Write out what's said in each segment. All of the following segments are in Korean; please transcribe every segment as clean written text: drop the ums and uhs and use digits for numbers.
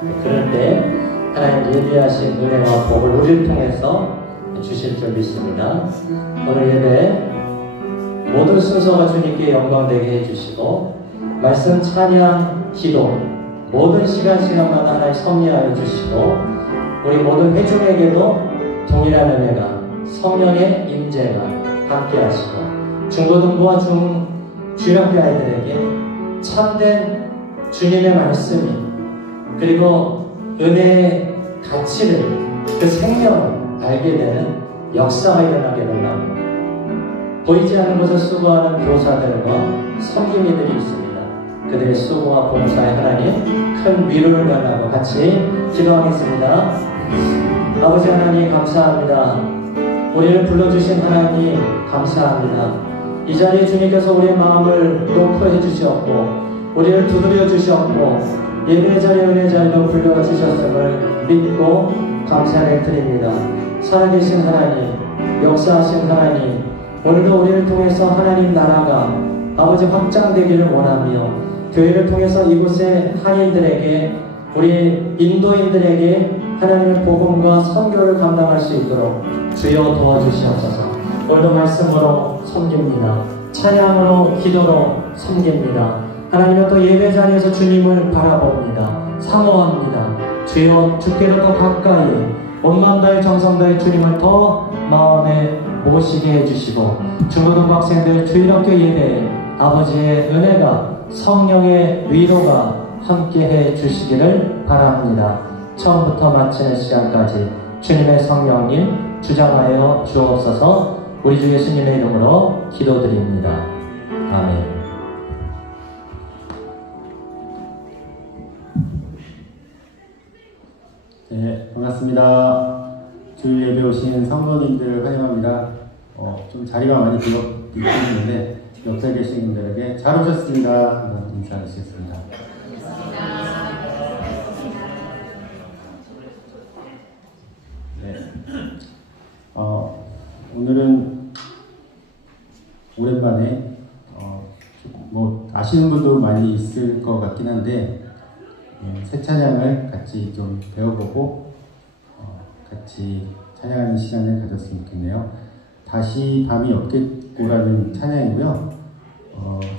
그럴 때 하나님 예비하신 은혜와 복을 우리를 통해서 주실 줄 믿습니다. 오늘 예배 모든 순서가 주님께 영광되게 해주시고 말씀, 찬양, 기도 모든 시간마다 하나님 섭리하여 주시고 우리 모든 회중에게도 동일한 은혜가 성령의 임재가 함께 하시고 중고등부와 중학교 아이들에게 참된 주님의 말씀이 그리고 은혜의 가치를 그 생명을 알게 되는 역사가 일어나게 된다고 보이지 않는 곳을 수고하는 교사들과 섬김이들이 있습니다. 그들의 수고와 봉사에 하나님 큰 위로를 받라고 같이 기도하겠습니다. 아버지 하나님 감사합니다. 우리를 불러주신 하나님 감사합니다. 이 자리에 주님께서 우리의 마음을 놓고 해주셨고 우리를 두드려 주셨고 예배 자리 은혜 자리로 불러주셨음을 믿고 감사를 드립니다. 살아계신 하나님, 역사하신 하나님, 오늘도 우리를 통해서 하나님 나라가 아버지 확장되기를 원하며 교회를 통해서 이곳의 한인들에게 우리 인도인들에게 하나님의 복음과 선교를 감당할 수 있도록 주여 도와주시옵소서. 오늘도 말씀으로 섬깁니다. 찬양으로 기도로 섬깁니다. 하나님은 또 예배 자리에서 주님을 바라봅니다. 사모합니다. 주여 주께로 더 가까이 온 마음 다해 정성 다해 주님을 더 마음에 모시게 해주시고 중고등부 학생들 주일학교 예배에 아버지의 은혜가 성령의 위로가 함께해 주시기를 바랍니다. 처음부터 마치는 시간까지 주님의 성령님 주장하여 주옵소서. 우리 주 예수님의 이름으로 기도드립니다. 아멘. 네, 반갑습니다. 주일 예배 오신 성도님들 환영합니다. 좀 자리가 많이 비었는데 옆에 계신 분들에게 잘 오셨습니다. 한번 인사드리겠습니다. 네, 오늘은 오랜만에 뭐 아시는 분도 많이 있을 것 같긴 한데 새 찬양을 같이 좀 배워보고 같이 찬양하는 시간을 가졌으면 좋겠네요. 다시 밤이 없겠고라는 찬양이고요.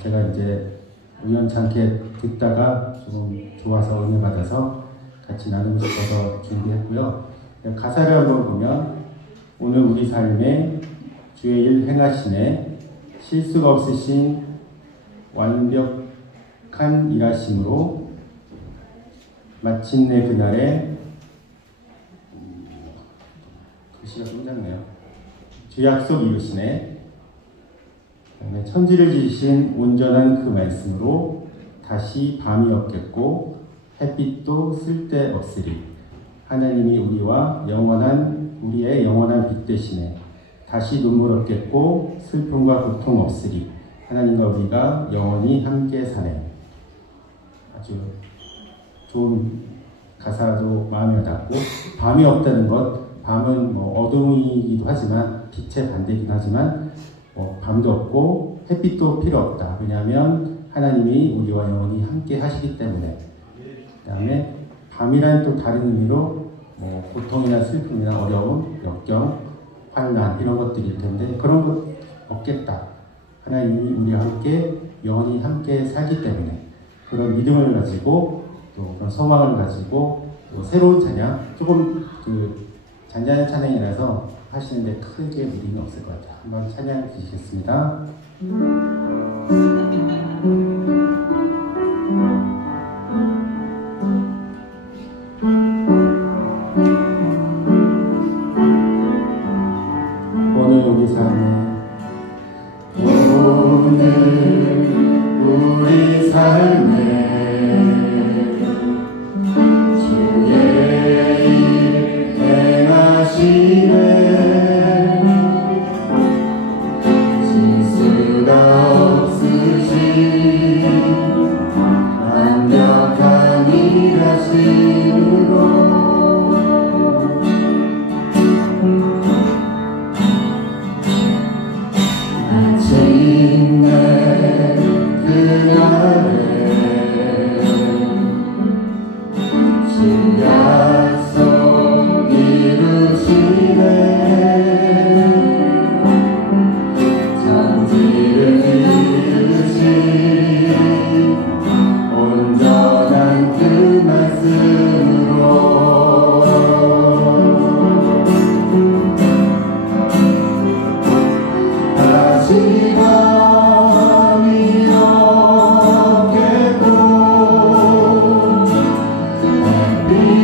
제가 이제 우연찮게 듣다가 조금 좋아서 은혜 받아서 같이 나누고 싶어서 준비했고요. 가사를 한번 보면 오늘 우리 삶에 주의 일 행하시네 실수가 없으신 완벽한 일하심으로 마침내 그날에 글씨가 좀 작네요. 주 약속 이루시네. 천지를 지으신 온전한 그 말씀으로 다시 밤이 없겠고 햇빛도 쓸데없으리. 하나님이 우리의 영원한 빛 되시네. 다시 눈물 없겠고 슬픔과 고통 없으리. 하나님과 우리가 영원히 함께 사네. 아주 좋은 가사도 마음에 와닿고 밤이 없다는 것, 밤은 뭐 어둠이기도 하지만 빛의 반대이기도 하지만 밤도 없고 햇빛도 필요 없다. 왜냐하면 하나님이 우리와 영원히 함께 하시기 때문에. 그 다음에 밤이란 또 다른 의미로 고통이나 슬픔이나 어려움, 역경, 환난 이런 것들일 텐데 그런 것 없겠다. 하나님이 우리와 함께 영원히 함께 살기 때문에 그런 믿음을 가지고 또 그런 소망을 가지고 또 새로운 찬양, 조금 잔잔한 찬양이라서 하시는데 크게 무리는 없을 것 같아요. 한번 찬양 드리겠습니다. 오늘 우리 삶에 약속 이루시네 천지를 이루신 온전한 그 말씀으로 다시 감히 얻겠고 햇빛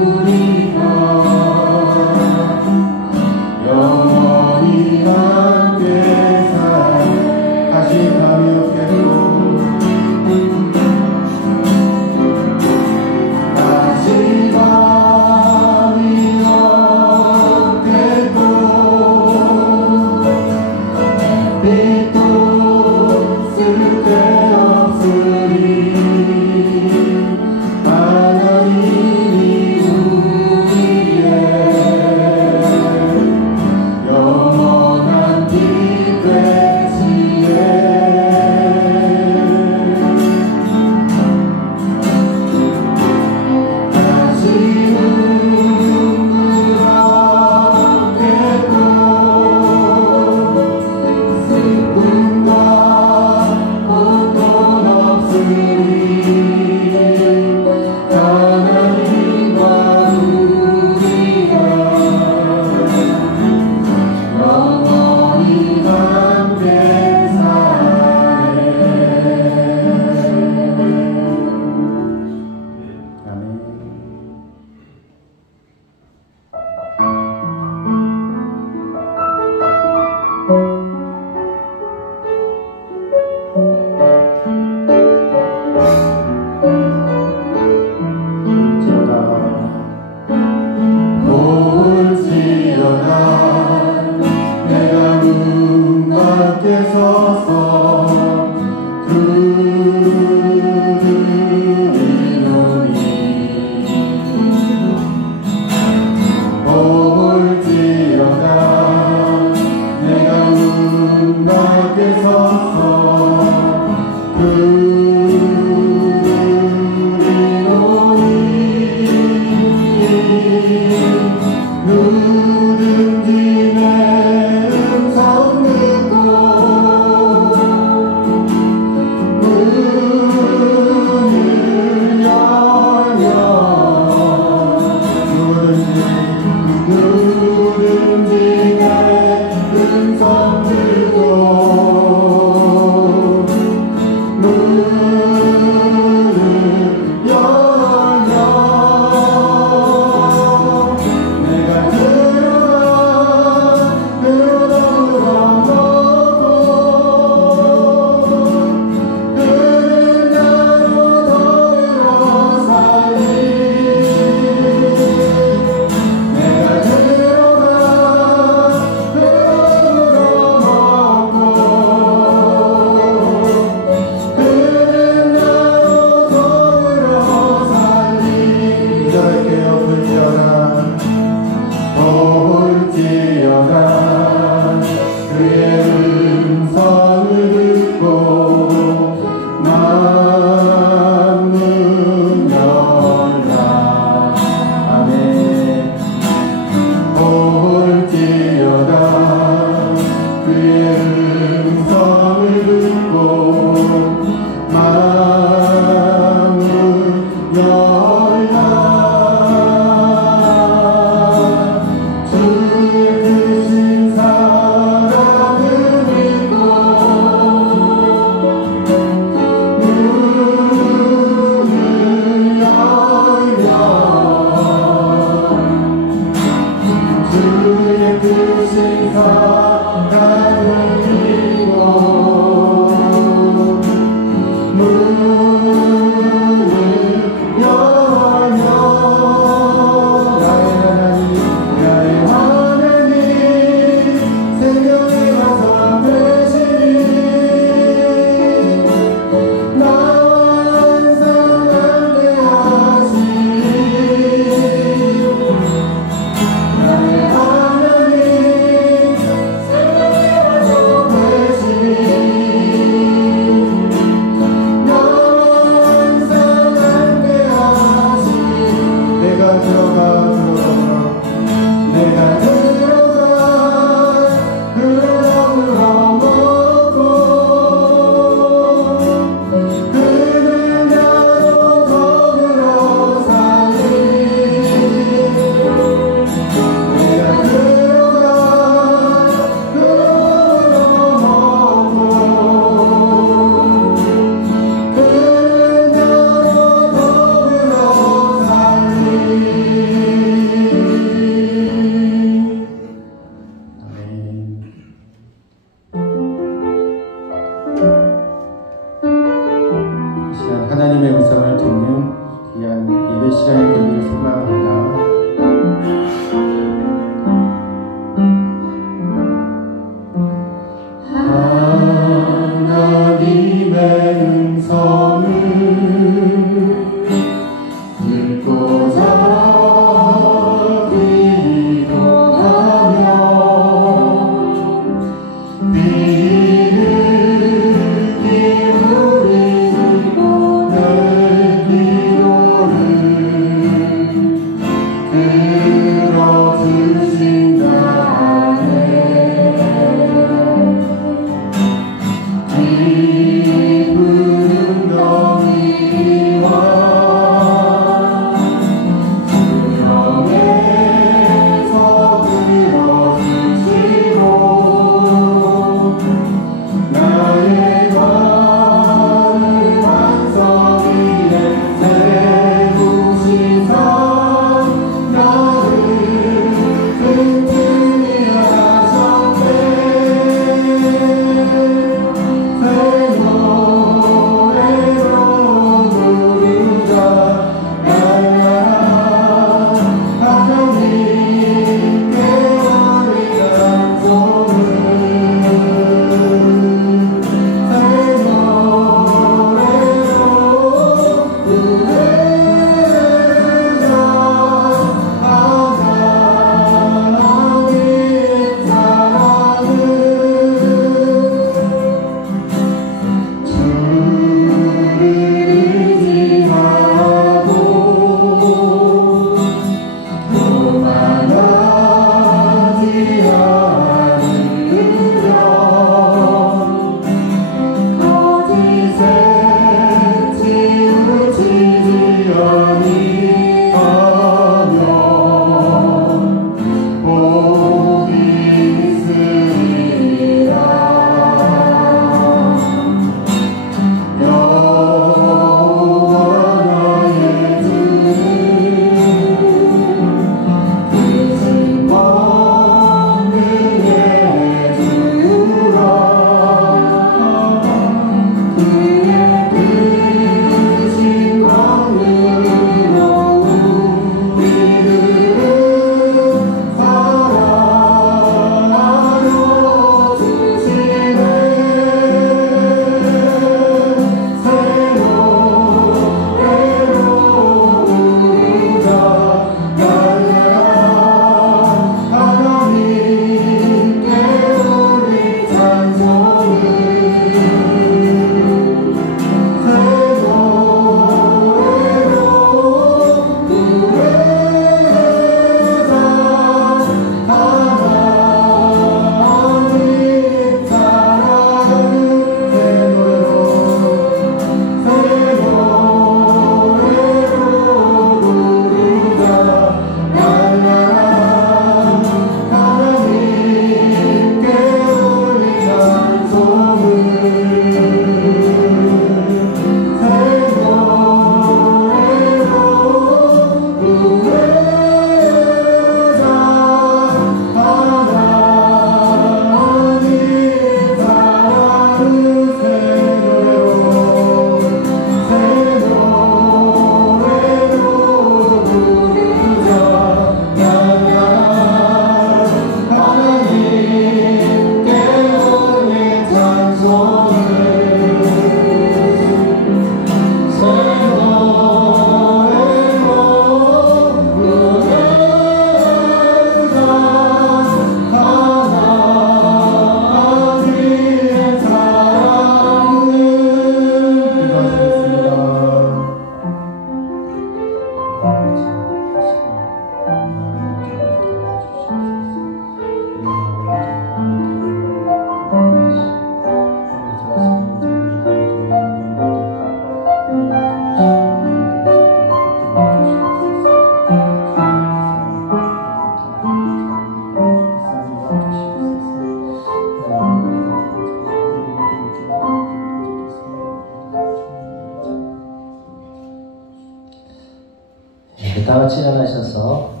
같이 일어나셔서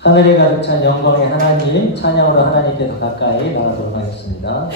하늘에 가득 찬 영광의 하나님 찬양으로 하나님께 더 가까이 나가도록 하겠습니다.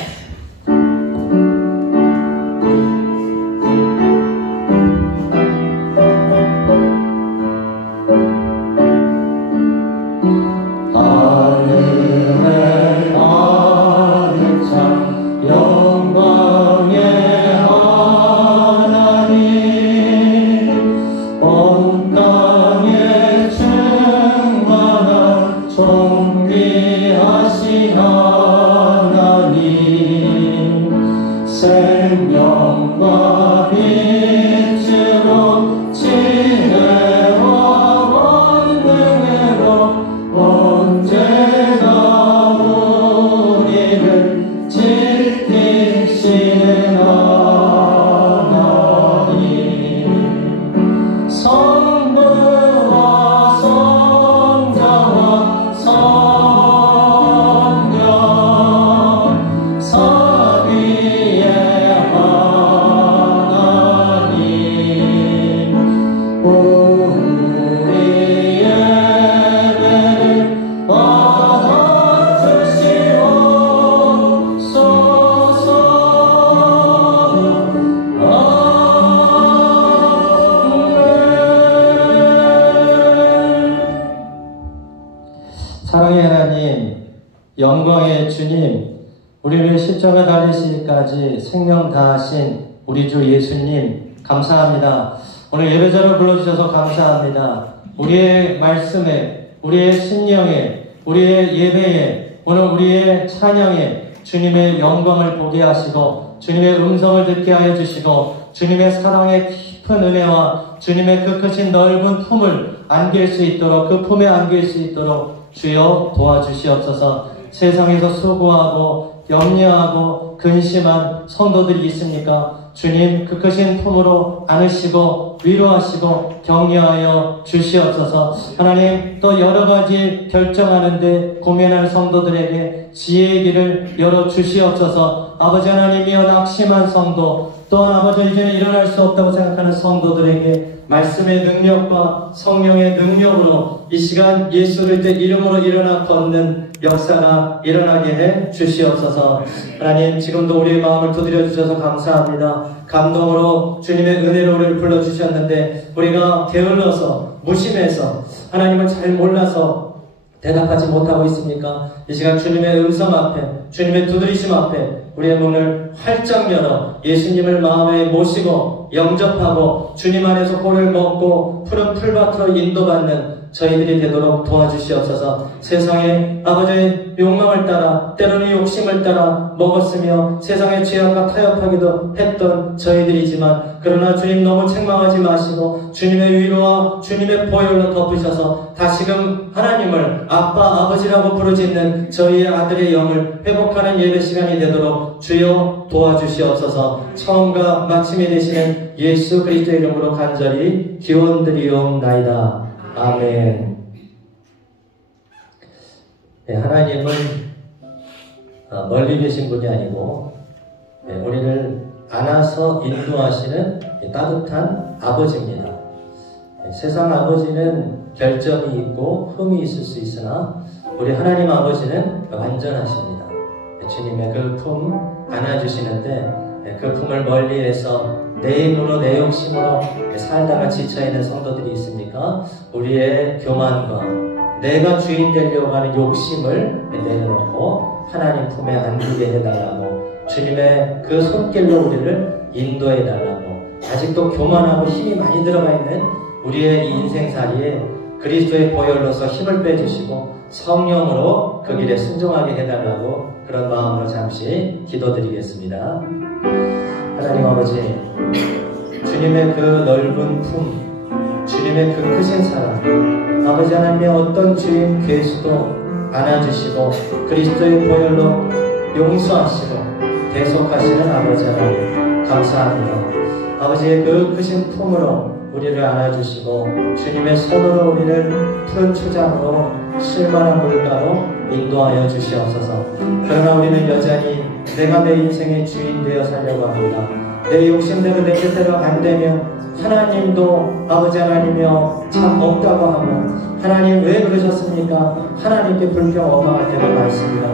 생명과 빛으로 지혜와 권능으로 언제나 우리를 지키시는 하나님, 성부와 성자와 성령 사위의 사랑의 하나님, 영광의 주님, 우리를 십자가 달리시기까지 생명 다하신 우리 주 예수님 감사합니다. 오늘 예배자를 불러주셔서 감사합니다. 우리의 말씀에, 우리의 심령에, 우리의 예배에, 오늘 우리의 찬양에 주님의 영광을 보게 하시고 주님의 음성을 듣게 하여 주시고 주님의 사랑의 깊은 은혜와 주님의 그 크신 넓은 품을 안길 수 있도록, 그 품에 안길 수 있도록 주여 도와주시옵소서. 세상에서 수고하고 염려하고 근심한 성도들이 있습니까? 주님 그 크신 품으로 안으시고 위로하시고 격려하여 주시옵소서. 하나님, 또 여러가지 결정하는데 고민할 성도들에게 지혜의 길을 열어주시옵소서. 아버지 하나님이여, 낙심한 성도, 또한 아버지 이제는 일어날 수 없다고 생각하는 성도들에게 말씀의 능력과 성령의 능력으로 이 시간 예수 그리스도의 이름으로 일어나 걷는 역사가 일어나게 해 주시옵소서. 하나님, 지금도 우리의 마음을 두드려 주셔서 감사합니다. 감동으로 주님의 은혜로 우리를 불러주셨는데 우리가 게을러서 무심해서 하나님을 잘 몰라서 대답하지 못하고 있습니까? 이 시간 주님의 음성 앞에, 주님의 두드리심 앞에 우리의 문을 활짝 열어 예수님을 마음에 모시고 영접하고 주님 안에서 꼴을 먹고 푸른 풀밭으로 인도받는 저희들이 되도록 도와주시옵소서. 세상의 아버지의 욕망을 따라, 때로는 욕심을 따라 먹었으며 세상의 죄악과 타협하기도 했던 저희들이지만, 그러나 주님 너무 책망하지 마시고 주님의 위로와 주님의 보혈로 덮으셔서 다시금 하나님을 아빠, 아버지라고 부르짖는 저희의 아들의 영을 회복하는 예배 시간이 되도록 주여 도와주시옵소서. 처음과 마침이 되시는 예수 그리스도의 이름으로 간절히 기원드리옵나이다. 아멘. 네, 하나님은 멀리 계신 분이 아니고 우리를 안아서 인도하시는 따뜻한 아버지입니다. 세상 아버지는 결점이 있고 흠이 있을 수 있으나 우리 하나님 아버지는 완전하십니다. 주님의 그 품 안아주시는데 그 품을 멀리해서 내 힘으로 내 욕심으로 살다가 지쳐있는 성도들이 있습니까? 우리의 교만과 내가 주인 되려고 하는 욕심을 내려놓고 하나님 품에 안기게 해달라고, 주님의 그 손길로 우리를 인도해달라고, 아직도 교만하고 힘이 많이 들어가 있는 우리의 이 인생살이에 그리스도의 보혈로서 힘을 빼주시고 성령으로 그 길에 순종하게 해달라고 그런 마음으로 잠시 기도드리겠습니다. 하나님 아버지, 주님의 그 넓은 품, 주님의 그 크신 사랑, 아버지 하나님의 어떤 주인 괴수도 안아주시고 그리스도의 보혈로 용서하시고 대속하시는 아버지 하나님 감사합니다. 아버지의 그 크신 품으로 우리를 안아주시고 주님의 손으로 우리를 푸른 초장으로 실만한 물가로 인도하여 주시옵소서. 그러나 우리는 여전히 내가 내 인생의 주인 되어 살려고 합니다. 내 욕심대로 내 뜻대로 안 되면 하나님도 아버지 하나님이여 참 없다고 하고 하나님 왜 그러셨습니까? 하나님께 불평 원망할 때가 많습니다.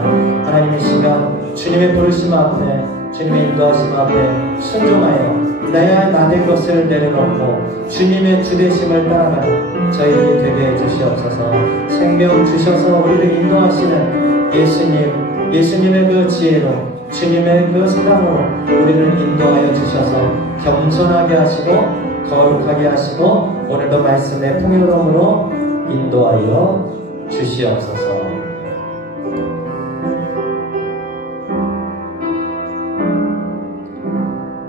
하나님의 시간 주님의 부르심 앞에 주님의 인도하심 앞에 순종하여 나된 것을 내려놓고 주님의 주되심을 따라가는 저희들이 되게 해주시옵소서. 생명 주셔서 우리를 인도하시는 예수님의 그 지혜로 주님의 그 사랑으로 우리를 인도하여 주셔서 겸손하게 하시고 거룩하게 하시고 오늘도 말씀의 풍요로움으로 인도하여 주시옵소서.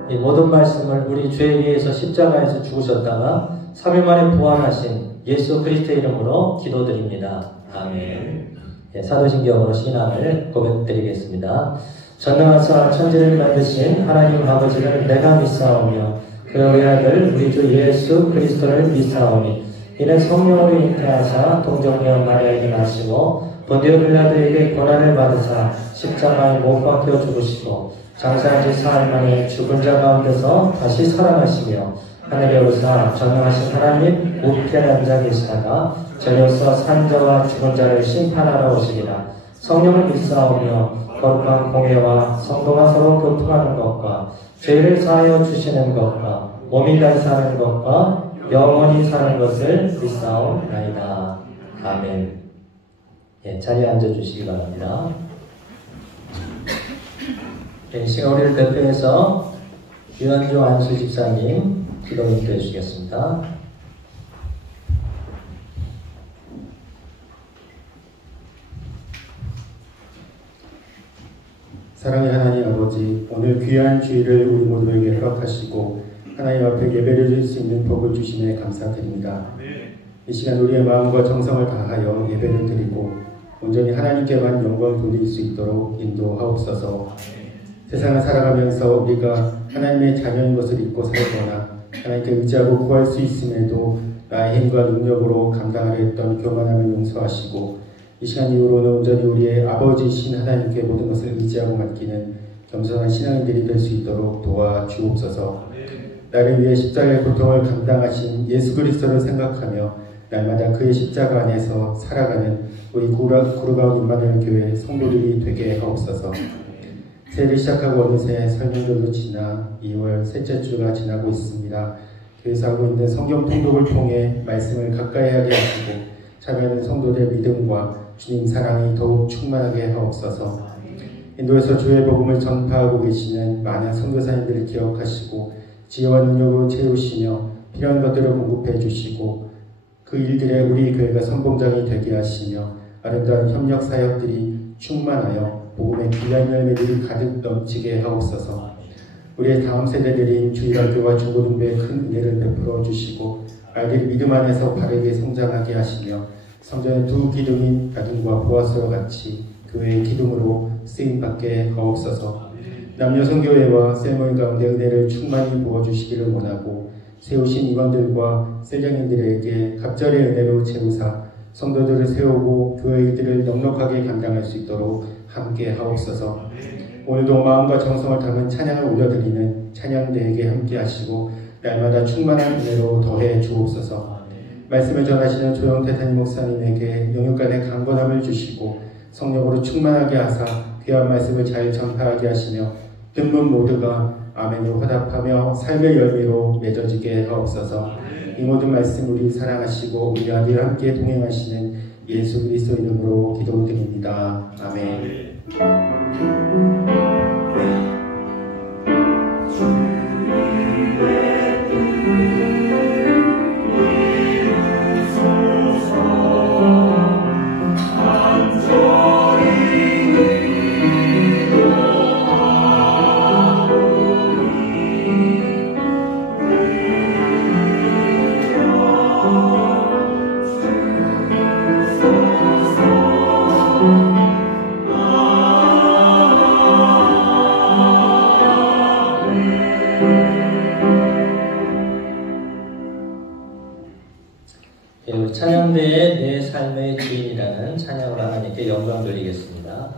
이 모든 말씀을 우리 죄에 위해서 십자가에서 죽으셨다가 3일 만에 부활하신 예수 그리스도의 이름으로 기도드립니다. 아멘. 네, 사도신경으로 신앙을 고백드리겠습니다. 전능하사 천지를 만드신 하나님 아버지를 내가 믿사오며 그 외아들 우리 주 예수 그리스도를 믿사오니 이는 성령으로 잉태하사 동정녀 마리아에게 나시고 본디오 빌라도에게 고난을 받으사 십자가에 못 박혀 죽으시고 장사한 지 사흘 만에 죽은 자 가운데서 다시 살아나시며 하늘에 오사 전능하신 하나님 우편에 앉아 계시다가 저녁서 산 자와 죽은 자를 심판하러 오시리라. 성령을 믿사오며 거룩한 공예와 성도가 서로 교통하는 것과 죄를 사하여 주시는 것과 몸이 다시 사는 것과 영원히 사는 것을 믿사옵나이다. 아멘. 예, 자리에 앉아주시기 바랍니다. 이 시간 우리를 대표해서 유한종 안수 집사님 기도 인도해 주시겠습니다. 사랑의 하나님 아버지, 오늘 귀한 주일을 우리 모두에게 허락하시고 하나님 앞에 예배를 드릴 수 있는 복을 주심에 감사드립니다. 이 시간 우리의 마음과 정성을 다하여 예배를 드리고 온전히 하나님께만 영광 돌릴 수 있도록 인도하옵소서. 세상을 살아가면서 우리가 하나님의 자녀인 것을 잊고 살거나 하나님께 의지하고 구할 수 있음에도 나의 힘과 능력으로 감당하려 했던 교만함을 용서하시고 이 시간 이후로는 온전히 우리의 아버지이신 하나님께 모든 것을 의지하고 맡기는 겸손한 신앙인들이 될 수 있도록 도와주옵소서. 나를 위해 십자가의 고통을 감당하신 예수 그리스도를 생각하며 날마다 그의 십자가 안에서 살아가는 우리 구르가운 임마누엘 교회 성도들이 되게 하옵소서. 새해를 시작하고 어느새 설명절도 지나 2월 셋째 주가 지나고 있습니다. 교회에서 하고 있는 성경 통독을 통해 말씀을 가까이 하게 하시고 참여하는 성도들의 믿음과 주님 사랑이 더욱 충만하게 하옵소서. 인도에서 주의 복음을 전파하고 계시는 많은 선교사님들을 기억하시고 지혜와 능력으로 채우시며 필요한 것들을 공급해 주시고 그 일들에 우리 교회가 선봉장이 되게 하시며 아름다운 협력 사역들이 충만하여 복음의 귀한 열매들이 가득 넘치게 하옵소서. 우리의 다음 세대들인 주일학교와 중고등부에 큰 은혜를 베풀어 주시고 아이들이 믿음 안에서 바르게 성장하게 하시며 성전의 두 기둥인 가든과 보아스와 같이 교회의 기둥으로 쓰임받게 하옵소서. 남녀성교회와 세모임 가운데 은혜를 충만히 부어주시기를 원하고 세우신 임원들과 세장님들에게 갑절의 은혜로 채우사 성도들을 세우고 교회 일들을 넉넉하게 감당할 수 있도록 함께 하옵소서. 오늘도 마음과 정성을 담은 찬양을 올려드리는 찬양대에게 함께 하시고 날마다 충만한 은혜로 더해 주옵소서. 말씀을 전하시는 조영태 담임 목사님에게 영육간의 강건함을 주시고 성령으로 충만하게 하사 귀한 말씀을 잘 전파하게 하시며 듣는 모두가 아멘으로 화답하며 삶의 열매로 맺어지게 하옵소서. 이 모든 말씀 우리 사랑하시고 우리 아들 함께 동행하시는 예수 그리스도 이름으로 기도드립니다. 아멘. 찬양대의 내 삶의 주인이라는 찬양으로 하나님께 영광 돌리겠습니다.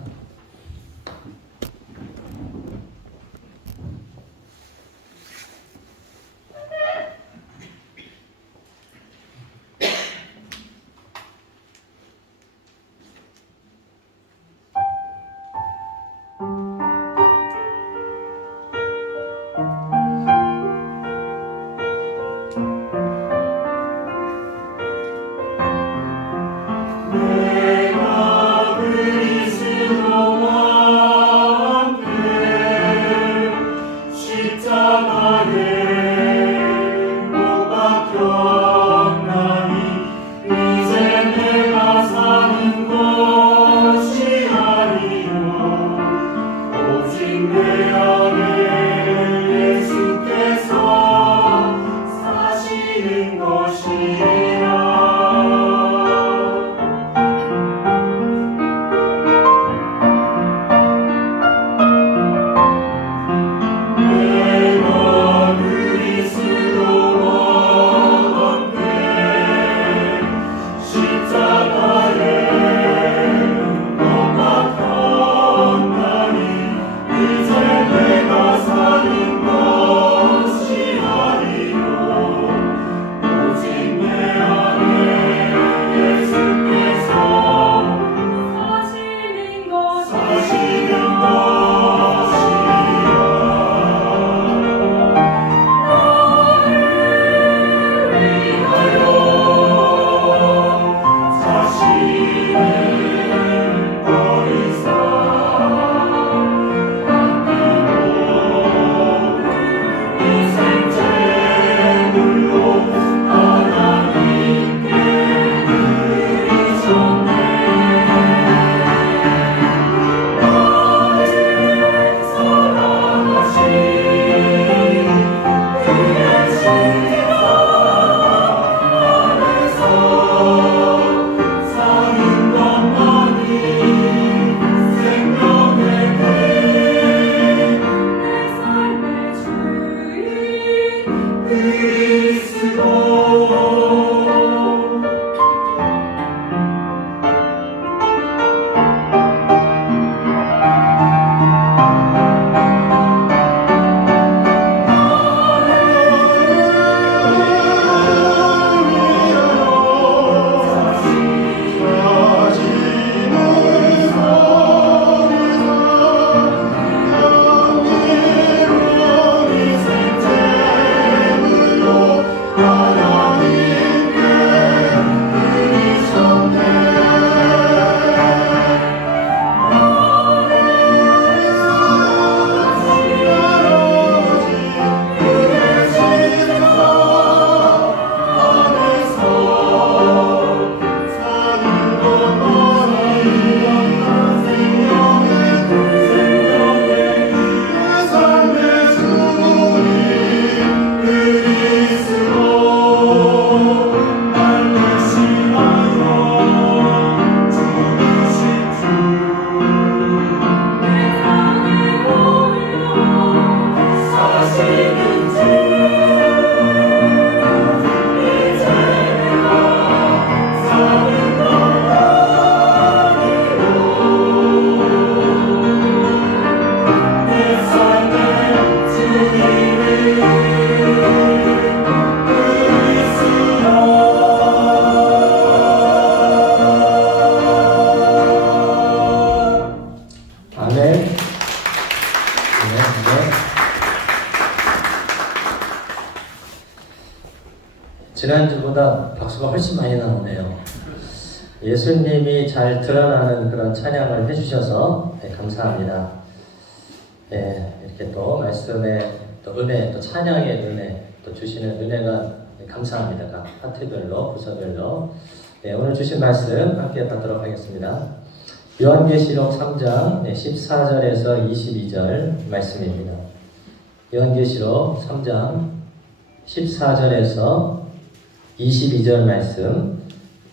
지난주보다 박수가 훨씬 많이 나오네요. 예수님이 잘 드러나는 그런 찬양을 해주셔서 감사합니다. 네, 이렇게 또 말씀의 또 은혜, 또 찬양의 은혜, 또 주시는 은혜가 감사합니다. 각 파트별로, 부서별로. 네, 오늘 주신 말씀 함께 받도록 하겠습니다. 요한계시록 3장 14절에서 22절 말씀입니다. 요한계시록 3장 14절에서 22절 말씀,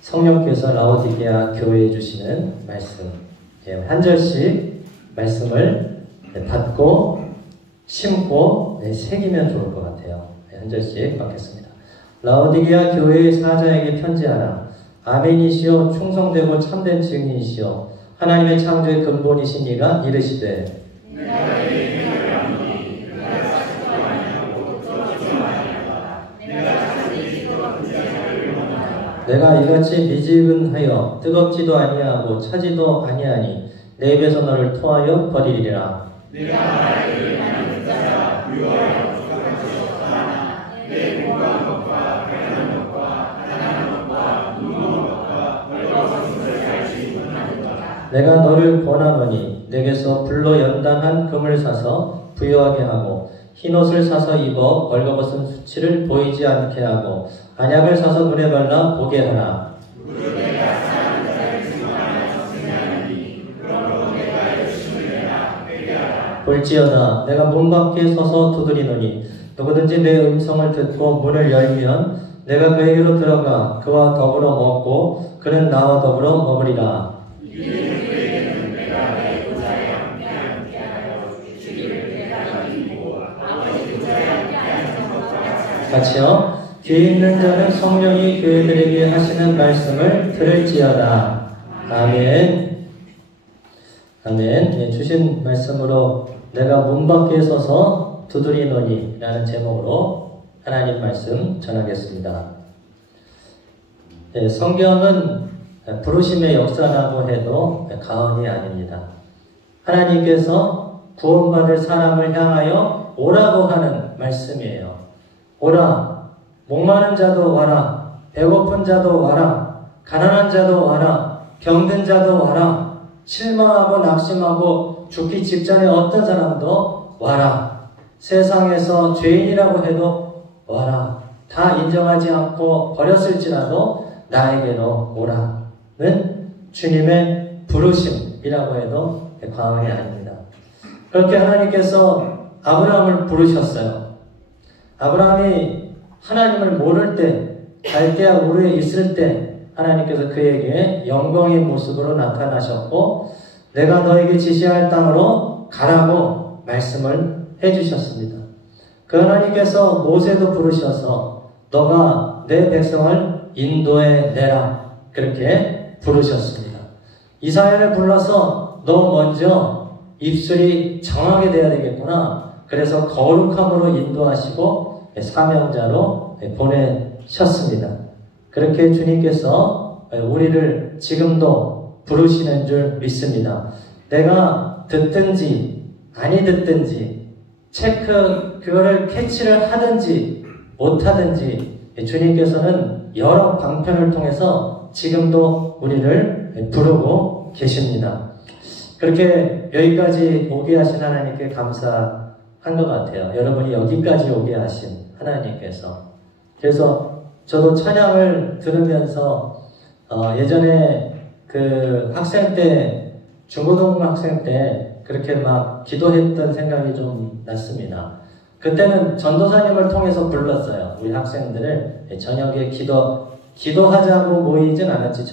성령께서 라오디게아 교회에 주시는 말씀, 한 절씩 말씀을 받고 심고 새기면 좋을 것 같아요. 한 절씩 받겠습니다. 라오디게아 교회의 사자에게 편지하라. 아멘이시오, 충성되고 참된 증인이시오, 하나님의 창조의 근본이신 이가 이르시되 내가 이같이 미지근하여 뜨겁지도 아니하고 차지도 아니하니 내 입에서 너를 토하여 버리리라. 내가 말하기를 나는 자라 유월하여 부족한 것이 없사나 내 공부한 것과 발견한 것과 하나하는 것과 눈먼 것과 넓어서 것을 알 수 있는 것이다. 내가 너를 권하노니 내게서 불로 연단한 금을 사서 부유하게 하고 흰옷을 사서 입어 벌거벗은 수치를 보이지 않게 하고 안약을 사서 눈에 발라 보게 하라. 볼지어다 내가 문 밖에 서서 두드리노니 누구든지 내 음성을 듣고 문을 열면 내가 그에게로 들어가 그와 더불어 먹고 그는 나와 더불어 먹으리라. 같이요. 귀 있는 자는 성령이 교회들에게 하시는 말씀을 들을지어다. 아멘. 아멘. 예, 주신 말씀으로 내가 문 밖에 서서 두드리노니 라는 제목으로 하나님 말씀 전하겠습니다. 예, 성경은 부르심의 역사라고 해도 과언이 아닙니다. 하나님께서 구원받을 사람을 향하여 오라고 하는 말씀이에요. 오라, 목마른 자도 와라, 배고픈 자도 와라, 가난한 자도 와라, 병든 자도 와라, 실망하고 낙심하고 죽기 직전에 어떤 사람도 와라, 세상에서 죄인이라고 해도 와라, 다 인정하지 않고 버렸을지라도 나에게로 오라는 주님의 부르심이라고 해도 과언이 아닙니다. 그렇게 하나님께서 아브라함을 부르셨어요. 아브라함이 하나님을 모를 때, 갈대아 우르에 있을 때 하나님께서 그에게 영광의 모습으로 나타나셨고 내가 너에게 지시할 땅으로 가라고 말씀을 해주셨습니다. 그 하나님께서 모세도 부르셔서 너가 내 백성을 인도해 내라 그렇게 부르셨습니다. 이사야를 불러서 너 먼저 입술이 정하게 돼야 되겠구나. 그래서 거룩함으로 인도하시고 사명자로 보내셨습니다. 그렇게 주님께서 우리를 지금도 부르시는 줄 믿습니다. 내가 듣든지 아니 듣든지 그거를 캐치를 하든지 못하든지 주님께서는 여러 방편을 통해서 지금도 우리를 부르고 계십니다. 그렇게 여기까지 오게 하신 하나님께 감사한 것 같아요. 여러분이 여기까지 오게 하신 하나님께서. 그래서 저도 찬양을 들으면서 예전에 그 학생 때, 중고등 학생 때 그렇게 막 기도했던 생각이 좀 났습니다. 그때는 전도사님을 통해서 불렀어요. 우리 학생들을 저녁에 기도하자고 모이진 않았지.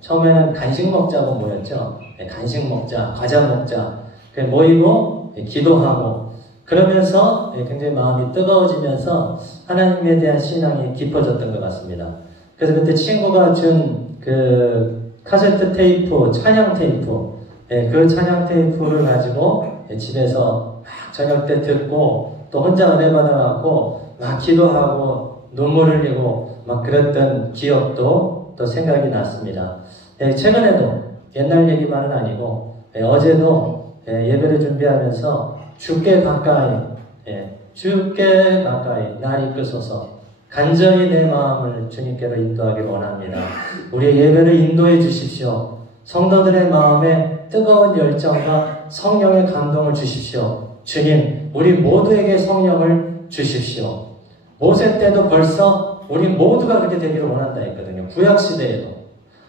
처음에는 간식 먹자고 모였죠. 간식 먹자, 과자 먹자. 모이고 기도하고 그러면서 굉장히 마음이 뜨거워지면서 하나님에 대한 신앙이 깊어졌던 것 같습니다. 그래서 그때 친구가 준 그 카세트 테이프, 찬양 테이프, 그 찬양 테이프를 가지고 집에서 막 저녁 때 듣고 또 혼자 은혜 받아갖고 막 기도하고 눈물 흘리고 막 그랬던 기억도 또 생각이 났습니다. 최근에도 옛날 얘기만은 아니고 어제도 예배를 준비하면서 주께 가까이 날 이끄소서 간절히 내 마음을 주님께로 인도하기 원합니다. 우리의 예배를 인도해 주십시오. 성도들의 마음에 뜨거운 열정과 성령의 감동을 주십시오. 주님, 우리 모두에게 성령을 주십시오. 모세 때도 벌써 우리 모두가 그렇게 되기를 원한다 했거든요. 구약시대에도.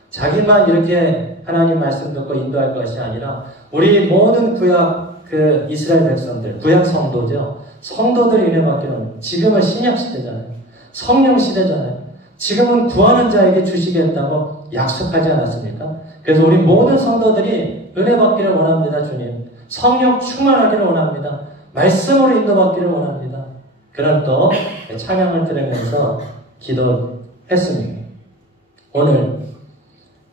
자기만 이렇게 하나님 말씀 듣고 인도할 것이 아니라 우리 모든 구약 이스라엘 백성들, 구약 성도죠. 성도들이 은혜 받기는 지금은 신약 시대잖아요. 성령 시대잖아요. 지금은 구하는 자에게 주시겠다고 약속하지 않았습니까? 그래서 우리 모든 성도들이 은혜 받기를 원합니다. 주님. 성령 충만하기를 원합니다. 말씀으로 인도받기를 원합니다. 그런 또 찬양을 들으면서 기도했습니다. 오늘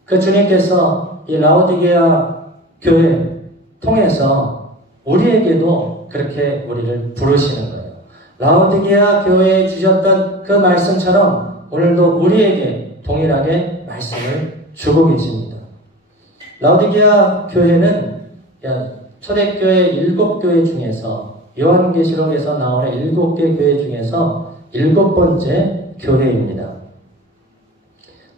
그 주님께서 이 라오디게아 교회 통해서 우리에게도 그렇게 우리를 부르시는 거예요. 라오디게아 교회에 주셨던 그 말씀처럼 오늘도 우리에게 동일하게 말씀을 주고 계십니다. 라오디게아 교회는 초대교회 7교회 중에서 요한계시록에서 나오는 7개 교회 중에서 7번째 교회입니다.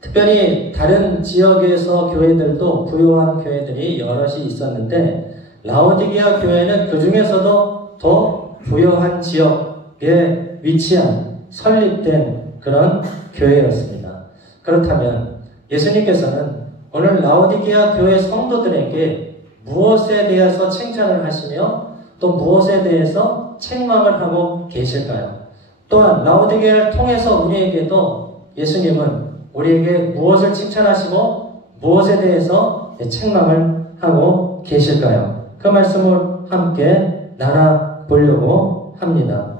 특별히 다른 지역에서 교회들도 부요한 교회들이 여럿이 있었는데 라오디게아 교회는 그 중에서도 더 부요한 지역에 위치한 설립된 그런 교회였습니다. 그렇다면 예수님께서는 오늘 라오디게아 교회 성도들에게 무엇에 대해서 칭찬을 하시며 또 무엇에 대해서 책망을 하고 계실까요? 또한 라오디게아를 통해서 우리에게도 예수님은 우리에게 무엇을 칭찬하시고 무엇에 대해서 책망을 하고 계실까요? 그 말씀을 함께 나눠보려고 합니다.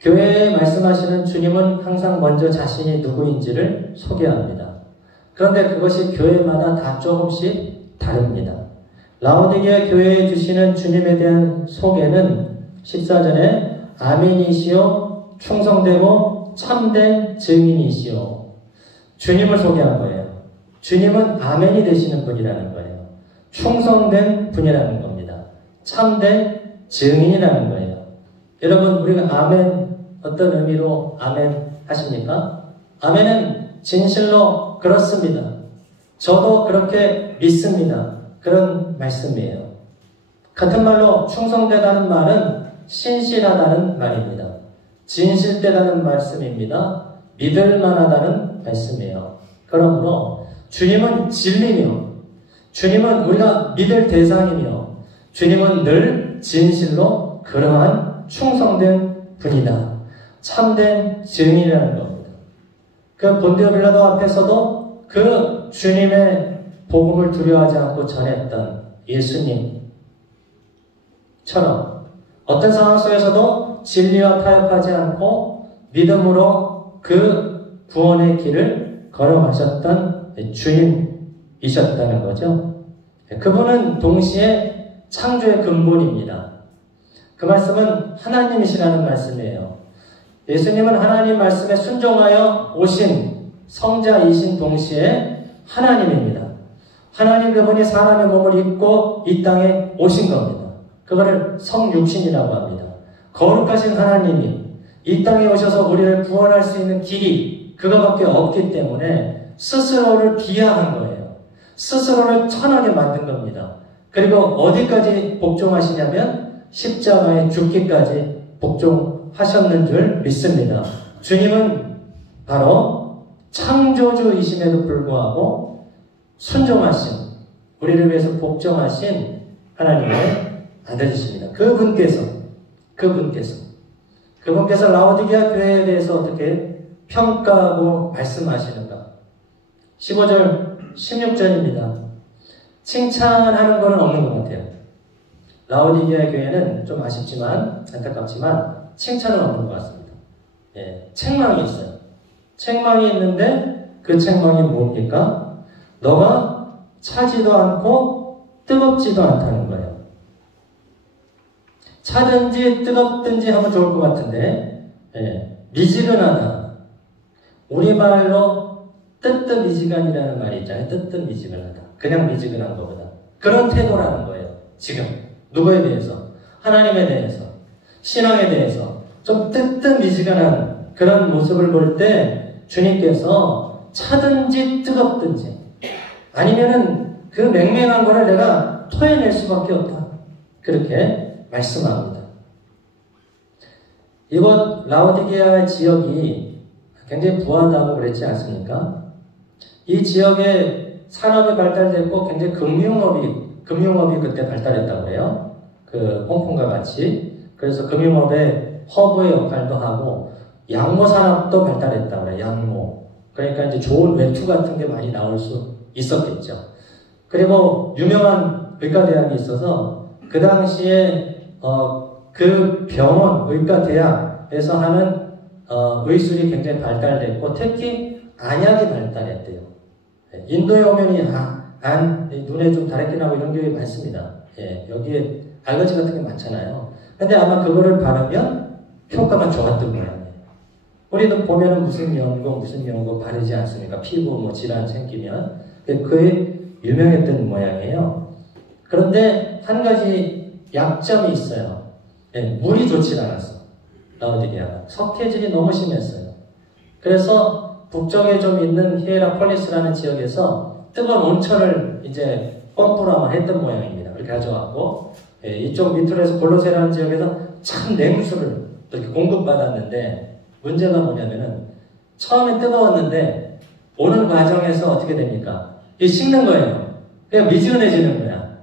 교회에 말씀하시는 주님은 항상 먼저 자신이 누구인지를 소개합니다. 그런데 그것이 교회마다 다 조금씩 다릅니다. 라오디게아 교회에 주시는 주님에 대한 소개는 14절에 아멘이시오 충성되고 참된 증인이시오. 주님을 소개한 거예요. 주님은 아멘이 되시는 분이라는 거예요. 충성된 분이라는 겁니다. 참된 증인이라는 거예요. 여러분 우리가 아멘 어떤 의미로 아멘 하십니까? 아멘은 진실로 그렇습니다. 저도 그렇게 믿습니다. 그런 말씀이에요. 같은 말로 충성되다는 말은 신실하다는 말입니다. 진실되다는 말씀입니다. 믿을만하다는 말씀이에요. 그러므로 주님은 진리며 주님은 우리가 믿을 대상이며 주님은 늘 진실로 그러한 충성된 분이다. 참된 증인이라는 겁니다. 그 본디오 빌라도 앞에서도 그 주님의 복음을 두려워하지 않고 전했던 예수님처럼 어떤 상황 속에서도 진리와 타협하지 않고 믿음으로 그 구원의 길을 걸어가셨던 주님이셨다는 거죠. 그분은 동시에 창조의 근본입니다. 그 말씀은 하나님이시라는 말씀이에요. 예수님은 하나님 말씀에 순종하여 오신 성자이신 동시에 하나님입니다. 하나님 그분이 사람의 몸을 입고 이 땅에 오신 겁니다. 그거를 성육신이라고 합니다. 거룩하신 하나님이 이 땅에 오셔서 우리를 구원할 수 있는 길이 그거밖에 없기 때문에 스스로를 비하한 거예요. 스스로를 천하게 만든 겁니다. 그리고 어디까지 복종하시냐면 십자가에 죽기까지 복종하셨는 줄 믿습니다. 주님은 바로 창조주이심에도 불구하고 순종하신 우리를 위해서 복종하신 하나님의 아들이십니다. 그분께서 라오디게아 교회에 대해서 어떻게 평가하고 말씀하시는가? 15절, 16절입니다. 칭찬하는 것은 없는 것 같아요. 라오디게아 교회는 좀 아쉽지만 안타깝지만 칭찬은 없는 것 같습니다. 예, 책망이 있어요. 책망이 있는데 그 책망이 뭡니까? 너가 차지도 않고 뜨겁지도 않다는 거예요. 차든지 뜨겁든지 하면 좋을 것 같은데 미지근하다. 우리말로 뜨뜻미지근이라는 말이 있잖아요. 뜨뜻미지근하다. 그냥 미지근한 것보다. 그런 태도라는 거예요. 지금 누구에 대해서? 하나님에 대해서. 신앙에 대해서. 좀 뜨뜻미지근한 그런 모습을 볼 때 주님께서 차든지 뜨겁든지 아니면은 그 맹맹한 거를 내가 토해낼 수밖에 없다. 그렇게 말씀합니다. 이곳 라오디게아 지역이 굉장히 부하다고 그랬지 않습니까? 이 지역에 산업이 발달됐고 굉장히 금융업이 그때 발달했다고 해요. 그 홍콩과 같이. 그래서 금융업의 허브의 역할도 하고 양모 산업도 발달했다고 해요. 양모. 그러니까 이제 좋은 외투 같은 게 많이 나올 수 있었겠죠. 그리고 유명한 의과대학이 있어서 그 당시에 그 병원 의과대학에서 하는 의술이 굉장히 발달됐고 특히 안약이 발달했대요. 인도에 오면 눈에 좀 다래끼 나고 이런 게 많습니다. 예, 여기에 알러지 같은 게 많잖아요. 근데 아마 그거를 바르면 효과가 좋았던 거예요. 우리도 보면은 무슨 연고 바르지 않습니까? 피부 뭐 질환 생기면. 그게 유명했던 모양이에요. 그런데 한 가지 약점이 있어요. 예, 물이 좋지 않았어. 라오디게아가. 석회질이 너무 심했어요. 그래서 북쪽에 좀 있는 히에라폴리스라는 지역에서 뜨거운 온천을 이제 펌프로 했던 모양입니다. 그렇게 가져왔고, 예, 이쪽 밑으로 해서 골로세라는 지역에서 참 냉수를 이렇게 공급받았는데, 문제가 뭐냐면은, 처음에 뜨거웠는데, 오는 과정에서 어떻게 됩니까? 이게 식는 거예요. 그냥 미지근해지는 거야.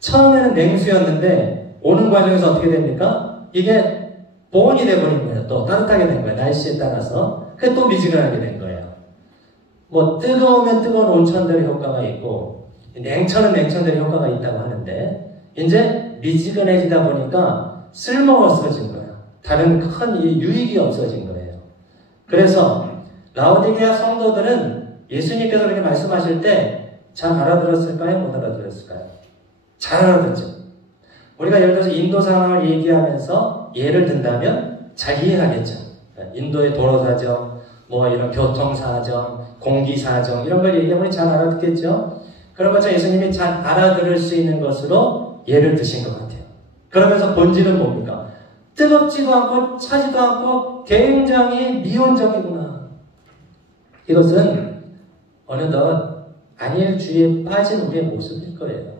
처음에는 냉수였는데 오는 과정에서 어떻게 됩니까? 이게 보온이 돼버린 거예요. 또 따뜻하게 된 거예요. 날씨에 따라서. 그게 또 미지근하게 된 거예요. 뭐 뜨거우면 뜨거운 온천들의 효과가 있고 냉천은 냉천들의 효과가 있다고 하는데 이제 미지근해지다 보니까 쓸모가 없어진 거예요. 다른 큰 유익이 없어진 거예요. 그래서 라오디게아 성도들은 예수님께서 그렇게 말씀하실 때 잘 알아들었을까요? 못 알아들었을까요? 잘 알아듣죠. 우리가 예를 들어서 인도 상황을 얘기하면서 예를 든다면 잘 이해하겠죠. 인도의 도로 사정, 뭐 이런 교통 사정, 공기 사정 이런 걸 얘기하면 잘 알아듣겠죠. 그런 것처럼 예수님이 잘 알아들을 수 있는 것으로 예를 드신 것 같아요. 그러면서 본질은 뭡니까? 뜨겁지도 않고 차지도 않고 굉장히 미온적이구나. 이것은 어느덧 안일주의에 빠진 우리의 모습일 거예요.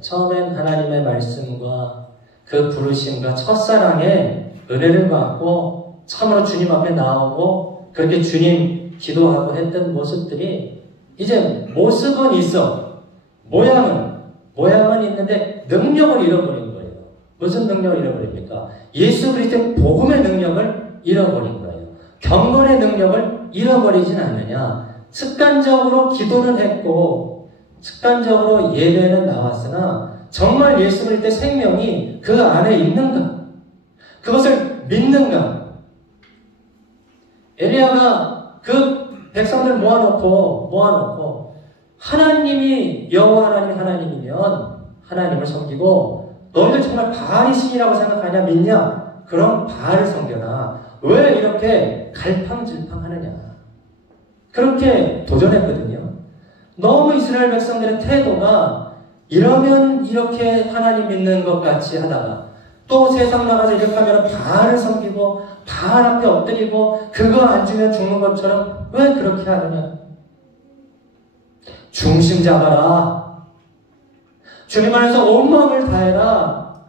처음엔 하나님의 말씀과 그 부르심과 첫사랑의 은혜를 받고 참으로 주님 앞에 나오고 그렇게 주님 기도하고 했던 모습들이 이제 모습은 있어. 모양은 있는데 능력을 잃어버린 거예요. 무슨 능력을 잃어버립니까? 예수 그리스도의 복음의 능력을 잃어버린 거예요. 경건의 능력을 잃어버리진 않느냐. 습관적으로 기도는 했고 습관적으로 예배는 나왔으나 정말 예수 그리스도의 생명이 그 안에 있는가? 그것을 믿는가? 엘리야가 그 백성들 모아놓고 하나님이 여호와 하나님이면 하나님을 섬기고 너희들 정말 바알이 신이라고 생각하냐 믿냐? 그럼 바알을 섬겨라. 왜 이렇게 갈팡질팡하느냐? 그렇게 도전했거든요. 너무 이스라엘 백성들의 태도가 이러면 이렇게 하나님 믿는 것 같이 하다가 또 세상 나가서 이렇게 하면 바알을 섬기고 바알 앞에 엎드리고 그거 안 주면 죽는 것처럼 왜 그렇게 하느냐? 중심 잡아라. 주님 안에서 온 마음을 다해라.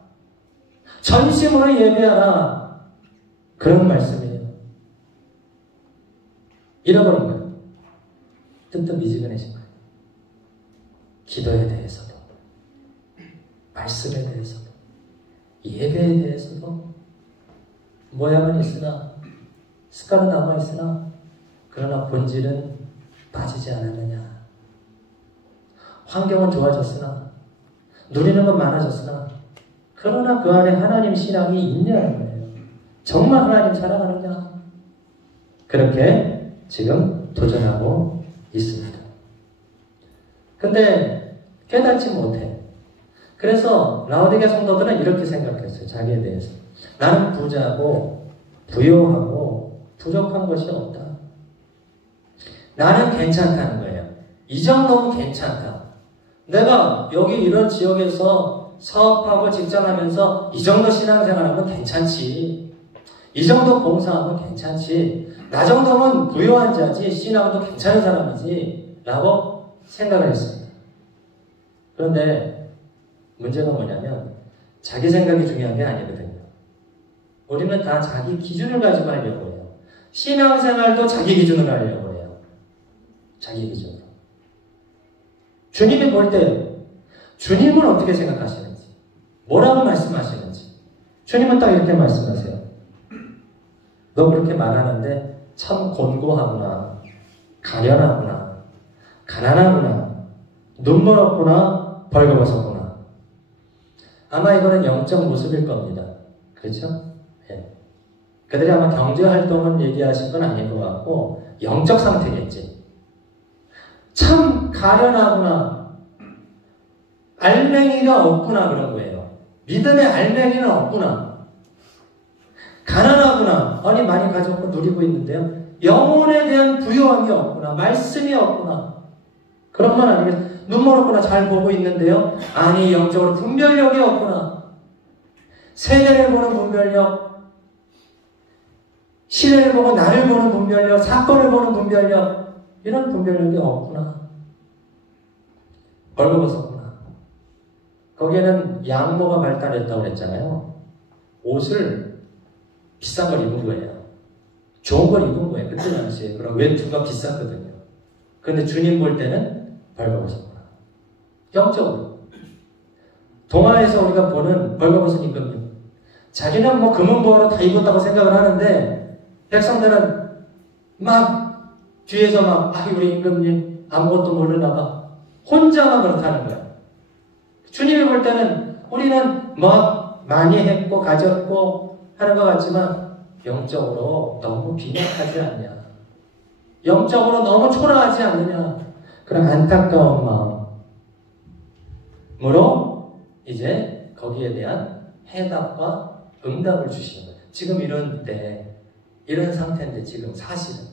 전심으로 예배하라. 그런 말씀이에요. 잃어버린 거예요. 뜨뜻 미지근해진 거예요. 기도에 대해서도, 말씀에 대해서도, 예배에 대해서도 모양은 있으나 습관은 남아있으나 그러나 본질은 빠지지 않았느냐. 환경은 좋아졌으나 누리는 건 많아졌으나 그러나 그 안에 하나님 신앙이 있냐는 거예요. 정말 하나님 사랑하느냐. 그렇게 지금 도전하고 있습니다. 근데 깨닫지 못해. 그래서 라오디게아 성도들은 이렇게 생각했어요. 자기에 대해서. 나는 부자고 부요하고 부족한 것이 없다. 나는 괜찮다는 거예요. 이 정도면 괜찮다. 내가 여기 이런 지역에서 사업하고 직장하면서 이 정도 신앙생활하면 괜찮지. 이 정도 봉사하면 괜찮지. 나 정도면 부유한 자지 신앙도 괜찮은 사람이지 라고 생각을 했습니다. 그런데 문제가 뭐냐면 자기 생각이 중요한 게 아니거든요. 우리는 다 자기 기준을 가지고 하려고 해요. 신앙생활도 자기 기준으로 하려고 해요. 자기 기준으로. 주님이 볼 때 주님은 어떻게 생각하시는지, 뭐라고 말씀하시는지. 주님은 딱 이렇게 말씀하세요. 너 그렇게 말하는데 참 곤고하구나, 가련하구나, 가난하구나, 눈물 없구나, 벌거벗었구나. 아마 이거는 영적 모습일 겁니다. 그렇죠? 예. 그들이 아마 경제활동을 얘기하신 건 아닌 것 같고 영적 상태겠지. 참 가련하구나, 알맹이가 없구나 그런 거예요. 믿음의 알맹이는 없구나. 가난하구나. 아니 많이 가졌고 누리고 있는데요. 영혼에 대한 부요함이 없구나. 말씀이 없구나. 그런 건 아니겠어요. 눈물 없구나. 잘 보고 있는데요. 아니 영적으로 분별력이 없구나. 세대를 보는 분별력, 시대를 보고 나를 보는 분별력, 사건을 보는 분별력, 이런 분별력이 없구나. 벌거벗었구나. 거기에는 양모가 발달했다고 그랬잖아요. 옷을 비싼 걸 입은 거예요. 좋은 걸 입은 거예요. 그때 당시에. 그럼 외투가 비쌌거든요. 그런데 주님 볼 때는 벌거벗었구나. 영적으로. 동화에서 우리가 보는 벌거벗은 임금님. 자기는 뭐 금은보화로 다 입었다고 생각을 하는데 백성들은 막 뒤에서 막 우리 임금님 아무것도 모르나 봐. 혼자만 그렇다는 거야. 주님이 볼 때는 우리는 뭐 많이 했고 가졌고 하는 것 같지만 영적으로 너무 빈약하지 않냐. 영적으로 너무 초라하지 않느냐. 그런 안타까운 마음으로 이제 거기에 대한 해답과 응답을 주시는 거예요. 지금 이런 때, 이런 상태인데 지금 사실은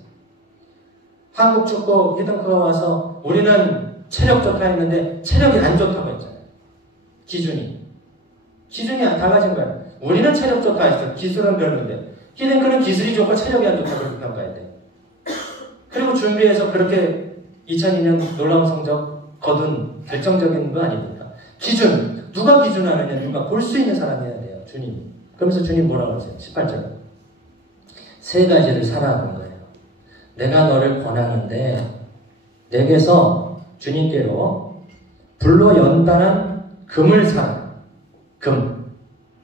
한국 축구 히든크가 와서 우리는 체력 좋다 했는데 체력이 안 좋다고 했잖아요. 기준이 달라진 거예요. 우리는 체력 좋다 했어. 기술은 별론데 히든크는 기술이 좋고 체력이 안 좋다고 그렇게 평가해야 돼. 그리고 준비해서 그렇게 2002년 놀라운 성적 거둔 결정적인 거 아닙니까? 기준, 누가 기준하느냐, 누가 볼 수 있는 사람이 해야 돼요. 주님. 그러면서 주님 뭐라고 하세요? 18절. 세 가지를 살아본 거예요. 내가 너를 권하는데 내게서 주님께로 불로 연단한 금을 사라. 금.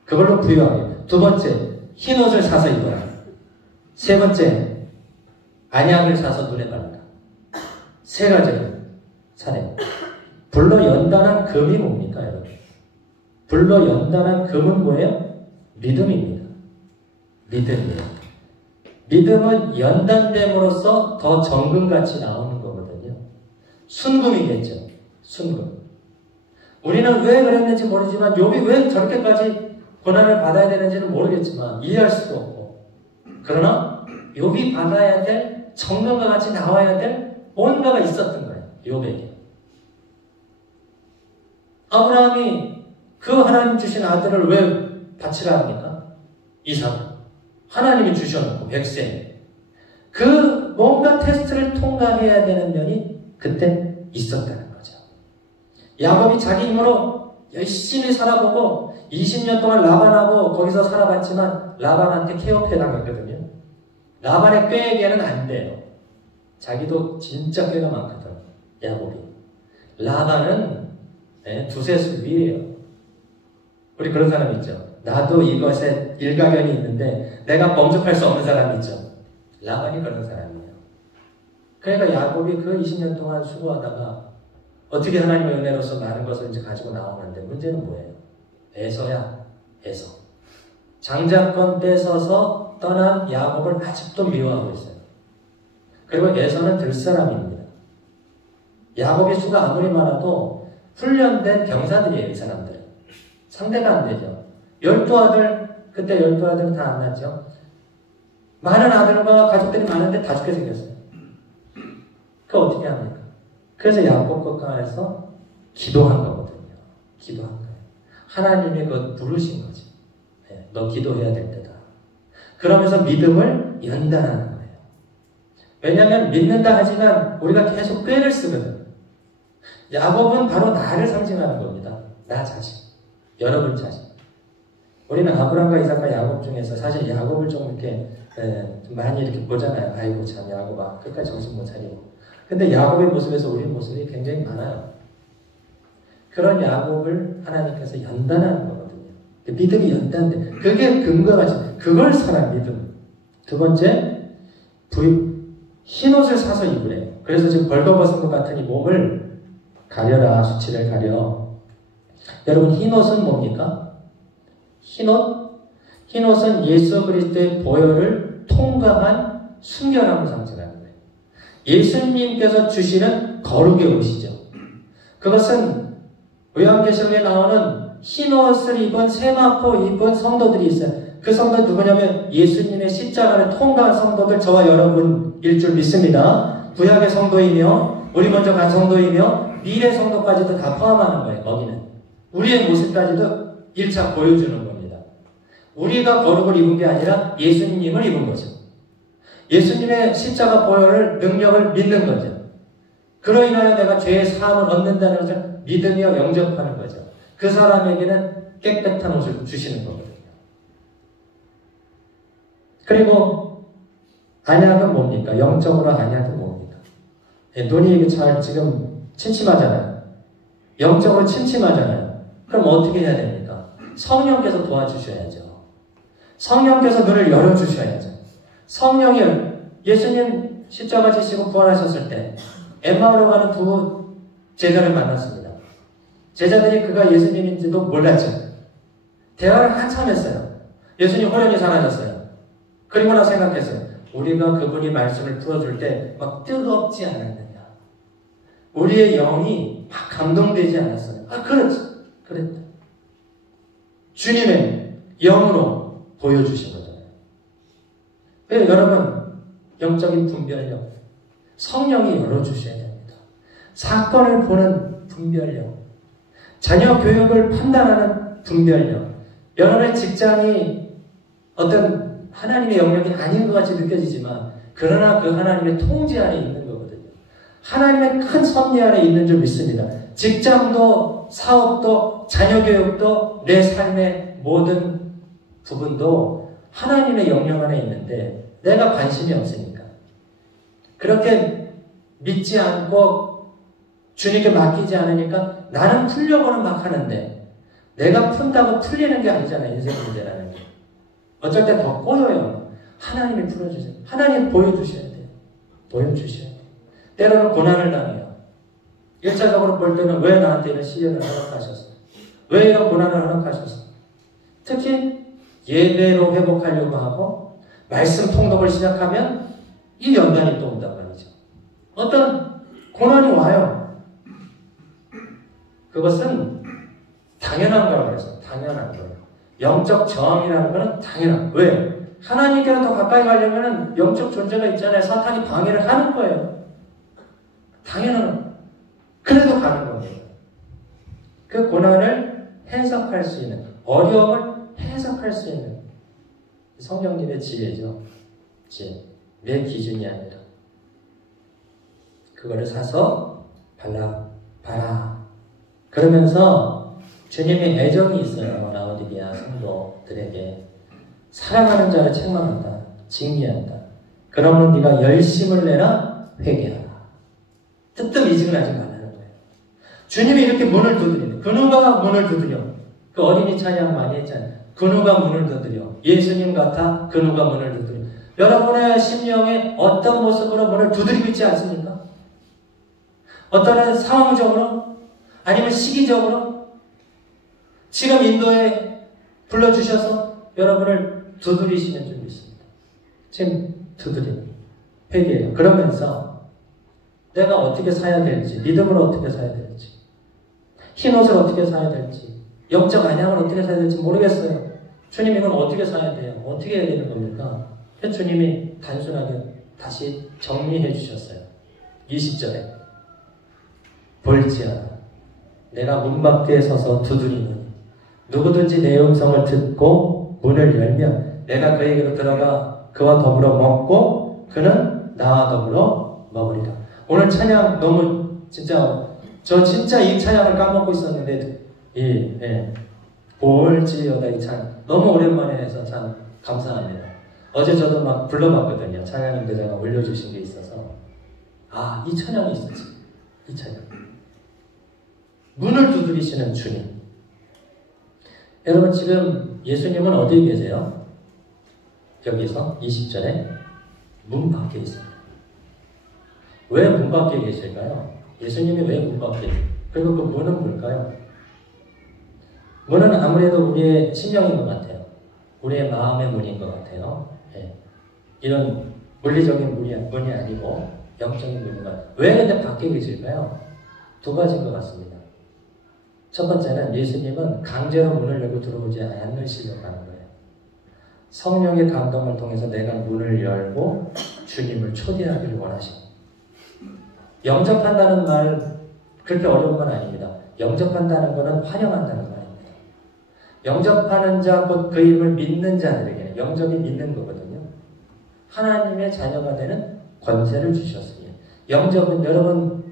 그걸로 부유하게. 두 번째, 흰 옷을 사서 입어라. 세 번째, 안약을 사서 눈에 바르라. 세 가지를 사래. 불로 연단한 금이 뭡니까, 여러분? 불로 연단한 금은 뭐예요? 믿음입니다. 믿음이에요. 믿음은 연단됨으로써 더 정금같이 나오는 거거든요. 순금이겠죠. 순금. 우리는 왜 그랬는지 모르지만 욥이 왜 저렇게까지 고난을 받아야 되는지는 모르겠지만 이해할 수도 없고, 그러나 욥이 받아야 될 정금과 같이 나와야 될 뭔가가 있었던 거예요. 욥에게. 아브라함이 그 하나님 주신 아들을 왜 바치라 합니까? 이삭. 하나님이 주셔놓고 100세. 그 뭔가 테스트를 통과해야 되는 면이 그때 있었다는 거죠. 야곱이 자기 힘으로 열심히 살아보고 20년 동안 라반하고 거기서 살아봤지만 라반한테 케어패 당했거든요. 라반의 꾀에게는 안 돼요. 자기도 진짜 꾀가 많거든. 야곱이. 라반은 두세 수 위에요. 우리 그런 사람 있죠. 나도 이것에 일가견이 있는데 내가 범접할 수 없는 사람이 있죠. 라반이 그런 사람이에요. 그러니까 야곱이 그 20년 동안 수고하다가 어떻게 하나님의 은혜로서 많은 것을 이제 가지고 나오는데 문제는 뭐예요? 에서야, 에서. 장자권 뺏어서 떠난 야곱을 아직도 미워하고 있어요. 그리고 에서는 들사람입니다. 야곱의 수가 아무리 많아도 훈련된 병사들이에요, 이 사람들은. 상대가 안 되죠. 12아들, 그때 12아들은 다 안 낳죠. 많은 아들과 가족들이 많은데 다 죽게 생겼어요. 그거 어떻게 합니까? 그래서 야곱 국가에서 기도한 거거든요. 기도한 거예요. 하나님이 그거 부르신 거지. 너 기도해야 될 때다. 그러면서 믿음을 연단하는 거예요. 왜냐하면 믿는다 하지만 우리가 계속 꾀를 쓰거든. 야곱은 바로 나를 상징하는 겁니다. 나 자신. 여러분 자신. 우리는 아브람과 이삭과 야곱 중에서 사실 야곱을 좀 이렇게 좀 많이 이렇게 보잖아요. 아이고 참 야곱아 끝까지 정신 못 차리고. 근데 야곱의 모습에서 우리 모습이 굉장히 많아요. 그런 야곱을 하나님께서 연단하는 거거든요. 믿음이 연단돼. 그게 근거가 지 그걸 사랑 믿음. 두 번째, 흰 옷을 사서 입으래요. 그래서 지금 벌거벗은 것 같은 이 몸을 가려라. 수치를 가려. 여러분 흰 옷은 뭡니까? 흰 옷? 흰 옷은 예수 그리스도의 보혈을 통과한 순결함을 상징하는 거예요. 예수님께서 주시는 거룩의 옷이죠. 그것은 요한계시록에 나오는 흰 옷을 입은 세마포 입은 성도들이 있어요. 그 성도 누구냐면 예수님의 십자가를 통과한 성도들 저와 여러분일 줄 믿습니다. 구약의 성도이며 우리 먼저 간 성도이며 미래 성도까지도 다 포함하는 거예요. 거기는 우리의 모습까지도 1차 보여주는 겁니다. 우리가 거룩을 입은 게 아니라 예수님을 입은 거죠. 예수님의 십자가 보혈을 능력을 믿는 거죠. 그로 인하여 내가 죄의 사함을 얻는다는 것을 믿으며 영접하는 거죠. 그 사람에게는 깨끗한 옷을 주시는 거거든요. 그리고 안약은 뭡니까? 영적으로 안약은 뭡니까? 눈이 잘 지금 침침하잖아요. 영적으로 침침하잖아요. 그럼 어떻게 해야 됩니까? 성령께서 도와주셔야죠. 성령께서 눈을 열어주셔야죠. 성령이 예수님 십자가 지시고 부활하셨을 때 엠마오로 가는 두 제자를 만났습니다. 제자들이 그가 예수님인지도 몰랐죠. 대화를 한참 했어요. 예수님 호련히 사라졌어요. 그리고 나 생각했어요. 우리가 그분이 말씀을 풀어줄 때 막 뜨겁지 않았느냐. 우리의 영이 막 감동되지 않았어요. 아, 그렇지. 그랬다. 주님의 영으로 보여주신 거잖아요. 그래서 여러분, 영적인 분별력, 성령이 열어주셔야 됩니다. 사건을 보는 분별력, 자녀 교육을 판단하는 분별력, 여러분의 직장이 어떤 하나님의 영역이 아닌 것 같이 느껴지지만 그러나 그 하나님의 통제 안에 있는 거거든요. 하나님의 큰 섭리 안에 있는 줄 믿습니다. 직장도 사업도 자녀 교육도 내 삶의 모든 부분도 하나님의 영역 안에 있는데 내가 관심이 없으니까 그렇게 믿지 않고 주님께 맡기지 않으니까 나는 풀려고는 막 하는데 내가 푼다고 풀리는 게 아니잖아요. 인생 문제라는 게. 어쩔 때 더 꼬여요. 하나님이 풀어주세요. 하나님 보여주셔야 돼요. 보여주셔야 돼요. 때로는 고난을 당해요. 1차적으로 볼 때는 왜 나한테 이런 시련을 허락하셨어? 왜 이런 고난을 허락하셨어? 특히 예배로 회복하려고 하고 말씀 통독을 시작하면 이 연단이 또 온단 말이죠. 어떤 고난이 와요. 그것은 당연한 거라고 해서 당연한 거예요. 영적 저항이라는 것은 당연한 거예요. 왜? 하나님께로 더 가까이 가려면 영적 존재가 있잖아요. 사탄이 방해를 하는 거예요. 당연한 거예요. 그래도 가는 겁니다. 그 고난을 해석할 수 있는, 어려움을 해석할 수 있는 성령님의 지혜죠. 지혜. 내 기준이 아니라. 그거를 사서 봐라. 그러면서 주님의 애정이 있어요. 라오디게아 성도들에게. 사랑하는 자를 책망한다. 징계한다. 그러면 네가 열심을 내라. 회개하라. 뜨뜻미지근하지 말라는 거예요. 주님이 이렇게 문을 두드리는 그 누가 문을 두드려. 그 어린이 찬양 많이 했잖아요. 그 누가 문을 두드려. 예수님 같아 그 누가 문을 두드려. 여러분의 심령에 어떤 모습으로 문을 두드리고 있지 않습니까? 어떤 상황적으로 아니면 시기적으로 지금 인도에 불러주셔서 여러분을 두드리시는 줄 믿습니다. 지금 두드리는 회개해요. 그러면서 내가 어떻게 사야 될지, 믿음을 어떻게 사야 될지, 흰 옷을 어떻게 사야 될지, 영적 안양을 어떻게 사야 될지 모르겠어요. 주님 이건 어떻게 사야 돼요? 어떻게 해야 되는 겁니까? 주님이 단순하게 다시 정리해 주셨어요. 20절에 볼지어다 내가 문 밖에 서서 두드리니 누구든지 내 음성을 듣고 문을 열면 내가 그에게로 들어가 그와 더불어 먹고 그는 나와 더불어 먹으리라. 오늘 찬양 너무 저 진짜 이 찬양을 까먹고 있었는데 볼지어다 이 찬양 너무 오랜만에 해서 참 감사합니다. 어제 저도 막 불러봤거든요. 찬양인들자가 올려주신 게 있어서 이 찬양이 있었지. 이 찬양 문을 두드리시는 주님. 여러분 지금 예수님은 어디에 계세요? 여기서 20절에 문 밖에 있습니다. 왜 문 밖에 계실까요? 예수님이 왜 문 밖에 계세요? 그리고 그 문은 뭘까요? 문은 아무래도 우리의 심령인 것 같아요. 우리의 마음의 문인 것 같아요. 이런 물리적인 문이 아니고 영적인 문인 것 같아요. 왜 근데 밖에 계실까요? 두 가지인 것 같습니다. 첫 번째는 예수님은 강제로 문을 열고 들어오지 않으시려고 하는 거예요. 성령의 감동을 통해서 내가 문을 열고 주님을 초대하기를 원하십니다. 영접한다는 말 그렇게 어려운 건 아닙니다. 영접한다는 것은 환영한다는 말입니다. 영접하는 자 곧 그 이름을 믿는 자들에게 영접이 믿는 거거든요. 하나님의 자녀가 되는 권세를 주셨으니 영접은 여러분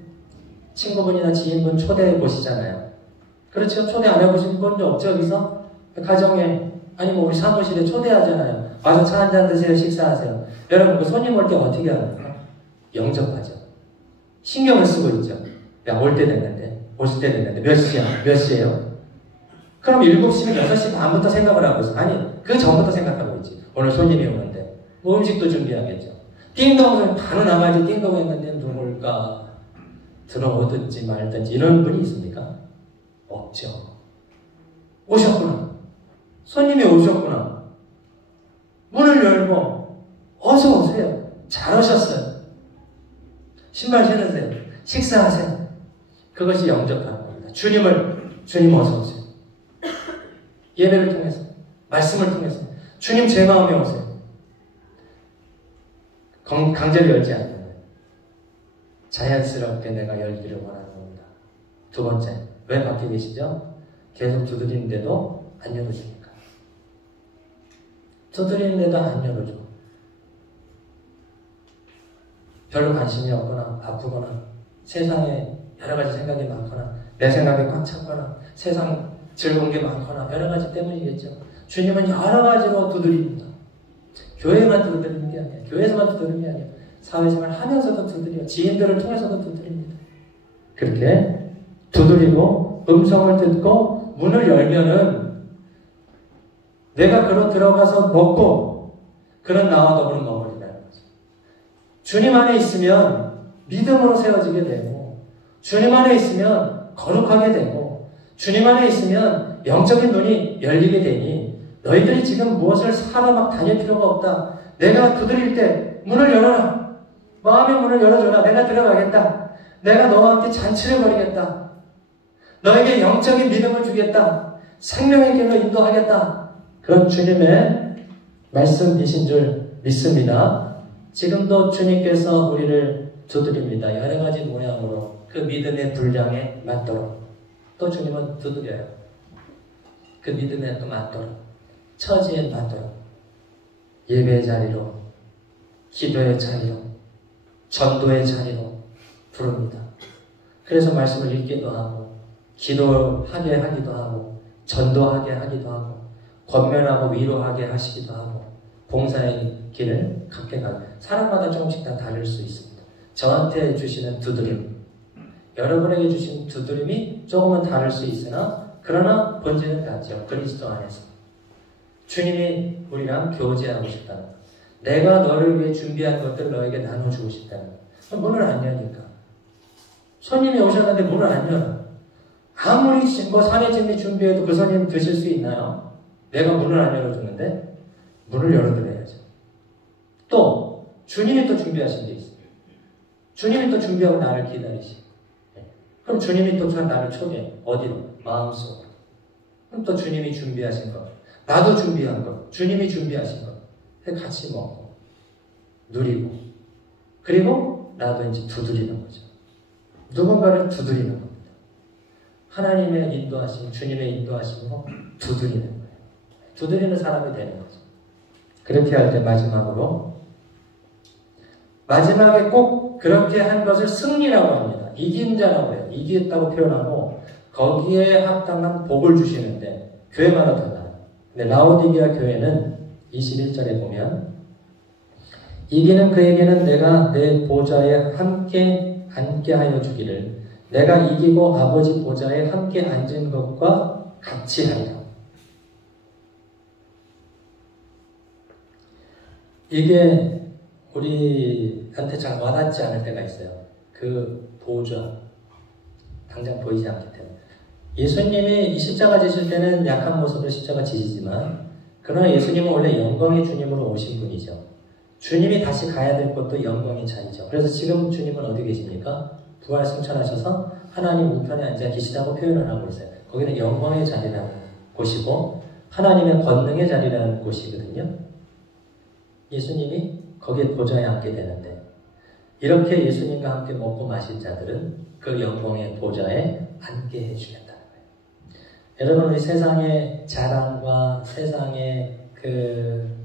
친구분이나 지인분 초대해 보시잖아요. 그렇죠? 초대 안 해보신 분도 없죠? 여기서? 가정에 아니면 우리 사무실에 초대하잖아요. 와서 차 한잔 드세요. 식사하세요. 여러분 그 손님 올 때 어떻게 합니까? 영접하죠. 신경을 쓰고 있죠. 야, 올 때 됐는데 몇 시야? 몇 시에요? 그럼 7시면 6시 반부터 생각을 하고 있어. 아니, 그 전부터 생각하고 있지. 오늘 손님이 오는데. 뭐 음식도 준비하겠죠. 띵동 소리 바로 나가지 띵동 했는데 누굴까? 들어오든지 말든지 이런 분이 있습니까? 없죠. 오셨구나. 손님이 오셨구나. 문을 열고 어서 오세요. 잘 오셨어요. 신발 신으세요. 식사하세요. 그것이 영접하는 겁니다. 주님 어서 오세요. 예배를 통해서, 말씀을 통해서 주님 제 마음에 오세요. 강제로 열지 않는 거예요. 자연스럽게 내가 열기를 원하는 겁니다. 두 번째, 왜 밖에 계시죠? 계속 두드리는데도 안 열어주니까. 두드리는데도 안 열어줘. 별로 관심이 없거나 아프거나 세상에 여러 가지 생각이 많거나 내 생각이 꽉 찼거나 세상 즐거운 게 많거나 여러 가지 때문이겠죠. 주님은 여러 가지로 두드립니다. 교회만 두드리는 게 아니에요. 교회에서만 두드리는 게 아니에요. 사회생활 하면서도 두드려요. 지인들을 통해서도 두드립니다. 그렇게 두드리고 음성을 듣고 문을 열면은 내가 그로 들어가서 먹고 그는 나와 더불어 먹으리라는 거죠. 주님 안에 있으면 믿음으로 세워지게 되고 주님 안에 있으면 거룩하게 되고 주님 안에 있으면 영적인 눈이 열리게 되니 너희들이 지금 무엇을 사러 막 다닐 필요가 없다. 내가 두드릴 때 문을 열어라. 마음의 문을 열어줘라. 내가 들어가겠다. 내가 너와 함께 잔치를 벌이겠다. 너에게 영적인 믿음을 주겠다. 생명의 길로 인도하겠다. 그런 주님의 말씀이신 줄 믿습니다. 지금도 주님께서 우리를 두드립니다. 여러 가지 모양으로 그 믿음의 분량에 맞도록. 또 주님은 두드려요. 그 믿음에 또 맞도록. 처지에 맞도록. 예배의 자리로, 기도의 자리로, 전도의 자리로 부릅니다. 그래서 말씀을 읽기도 하고, 기도하게 하기도 하고, 전도하게 하기도 하고, 권면하고 위로하게 하시기도 하고, 봉사의 길을 갖게 가고, 사람마다 조금씩 다 다를 수 있습니다. 저한테 주시는 두드림, 여러분에게 주신 두드림이 조금은 다를 수 있으나, 그러나 본질은 같죠. 그리스도 안에서. 주님이 우리랑 교제하고 싶다는 것. 내가 너를 위해 준비한 것들을 너에게 나눠주고 싶다는 것. 문을 안 여니까. 손님이 오셨는데 문을 안 열어. 아무리 산의 진미 준비해도 그 손님 드실 수 있나요? 내가 문을 안 열어주는데 문을 열어드려야죠. 또 주님이 또 준비하신 게 있어요. 주님이 또 준비하고 나를 기다리시. 그럼 주님이 또 나를 초대해. 어디로? 마음속으로. 그럼 또 주님이 준비하신 것. 나도 준비한 것. 주님이 준비하신 것. 같이 먹고 누리고 그리고 나도 이제 두드리는 거죠. 누군가를 두드리는 겁니다. 하나님의 인도하심, 주님의 인도하심으로 두드리는 거예요. 두드리는 사람이 되는 거죠. 그렇게 할 때 마지막에 꼭 그렇게 한 것을 승리라고 합니다. 이긴 자라고 해요. 이기겠다고 표현하고 거기에 합당한 복을 주시는데 교회마다 달라요. 근데 라오디게아 교회는 21절에 보면 이기는 그에게는 내가 내 보좌에 함께 앉게 하여 주기를 내가 이기고 아버지 보좌에 함께 앉은 것과 같이 하리라. 이게 우리한테 잘 와닿지 않을 때가 있어요. 그 보좌 당장 보이지 않기 때문에 예수님이 십자가 지실 때는 약한 모습으로 십자가 지시지만 그러나 예수님은 원래 영광의 주님으로 오신 분이죠. 주님이 다시 가야 될 곳도 영광의 자리죠. 그래서 지금 주님은 어디 계십니까? 부활 승천하셔서 하나님 우편에 앉아 계시다고 표현을 하고 있어요. 거기는 영광의 자리라는 곳이고 하나님의 권능의 자리라는 곳이거든요. 예수님이 거기에 보좌에 앉게 되는데 이렇게 예수님과 함께 먹고 마실 자들은 그 영광의 보좌에 앉게 해주겠다는 거예요. 여러분 우리 세상의 자랑과 세상의 그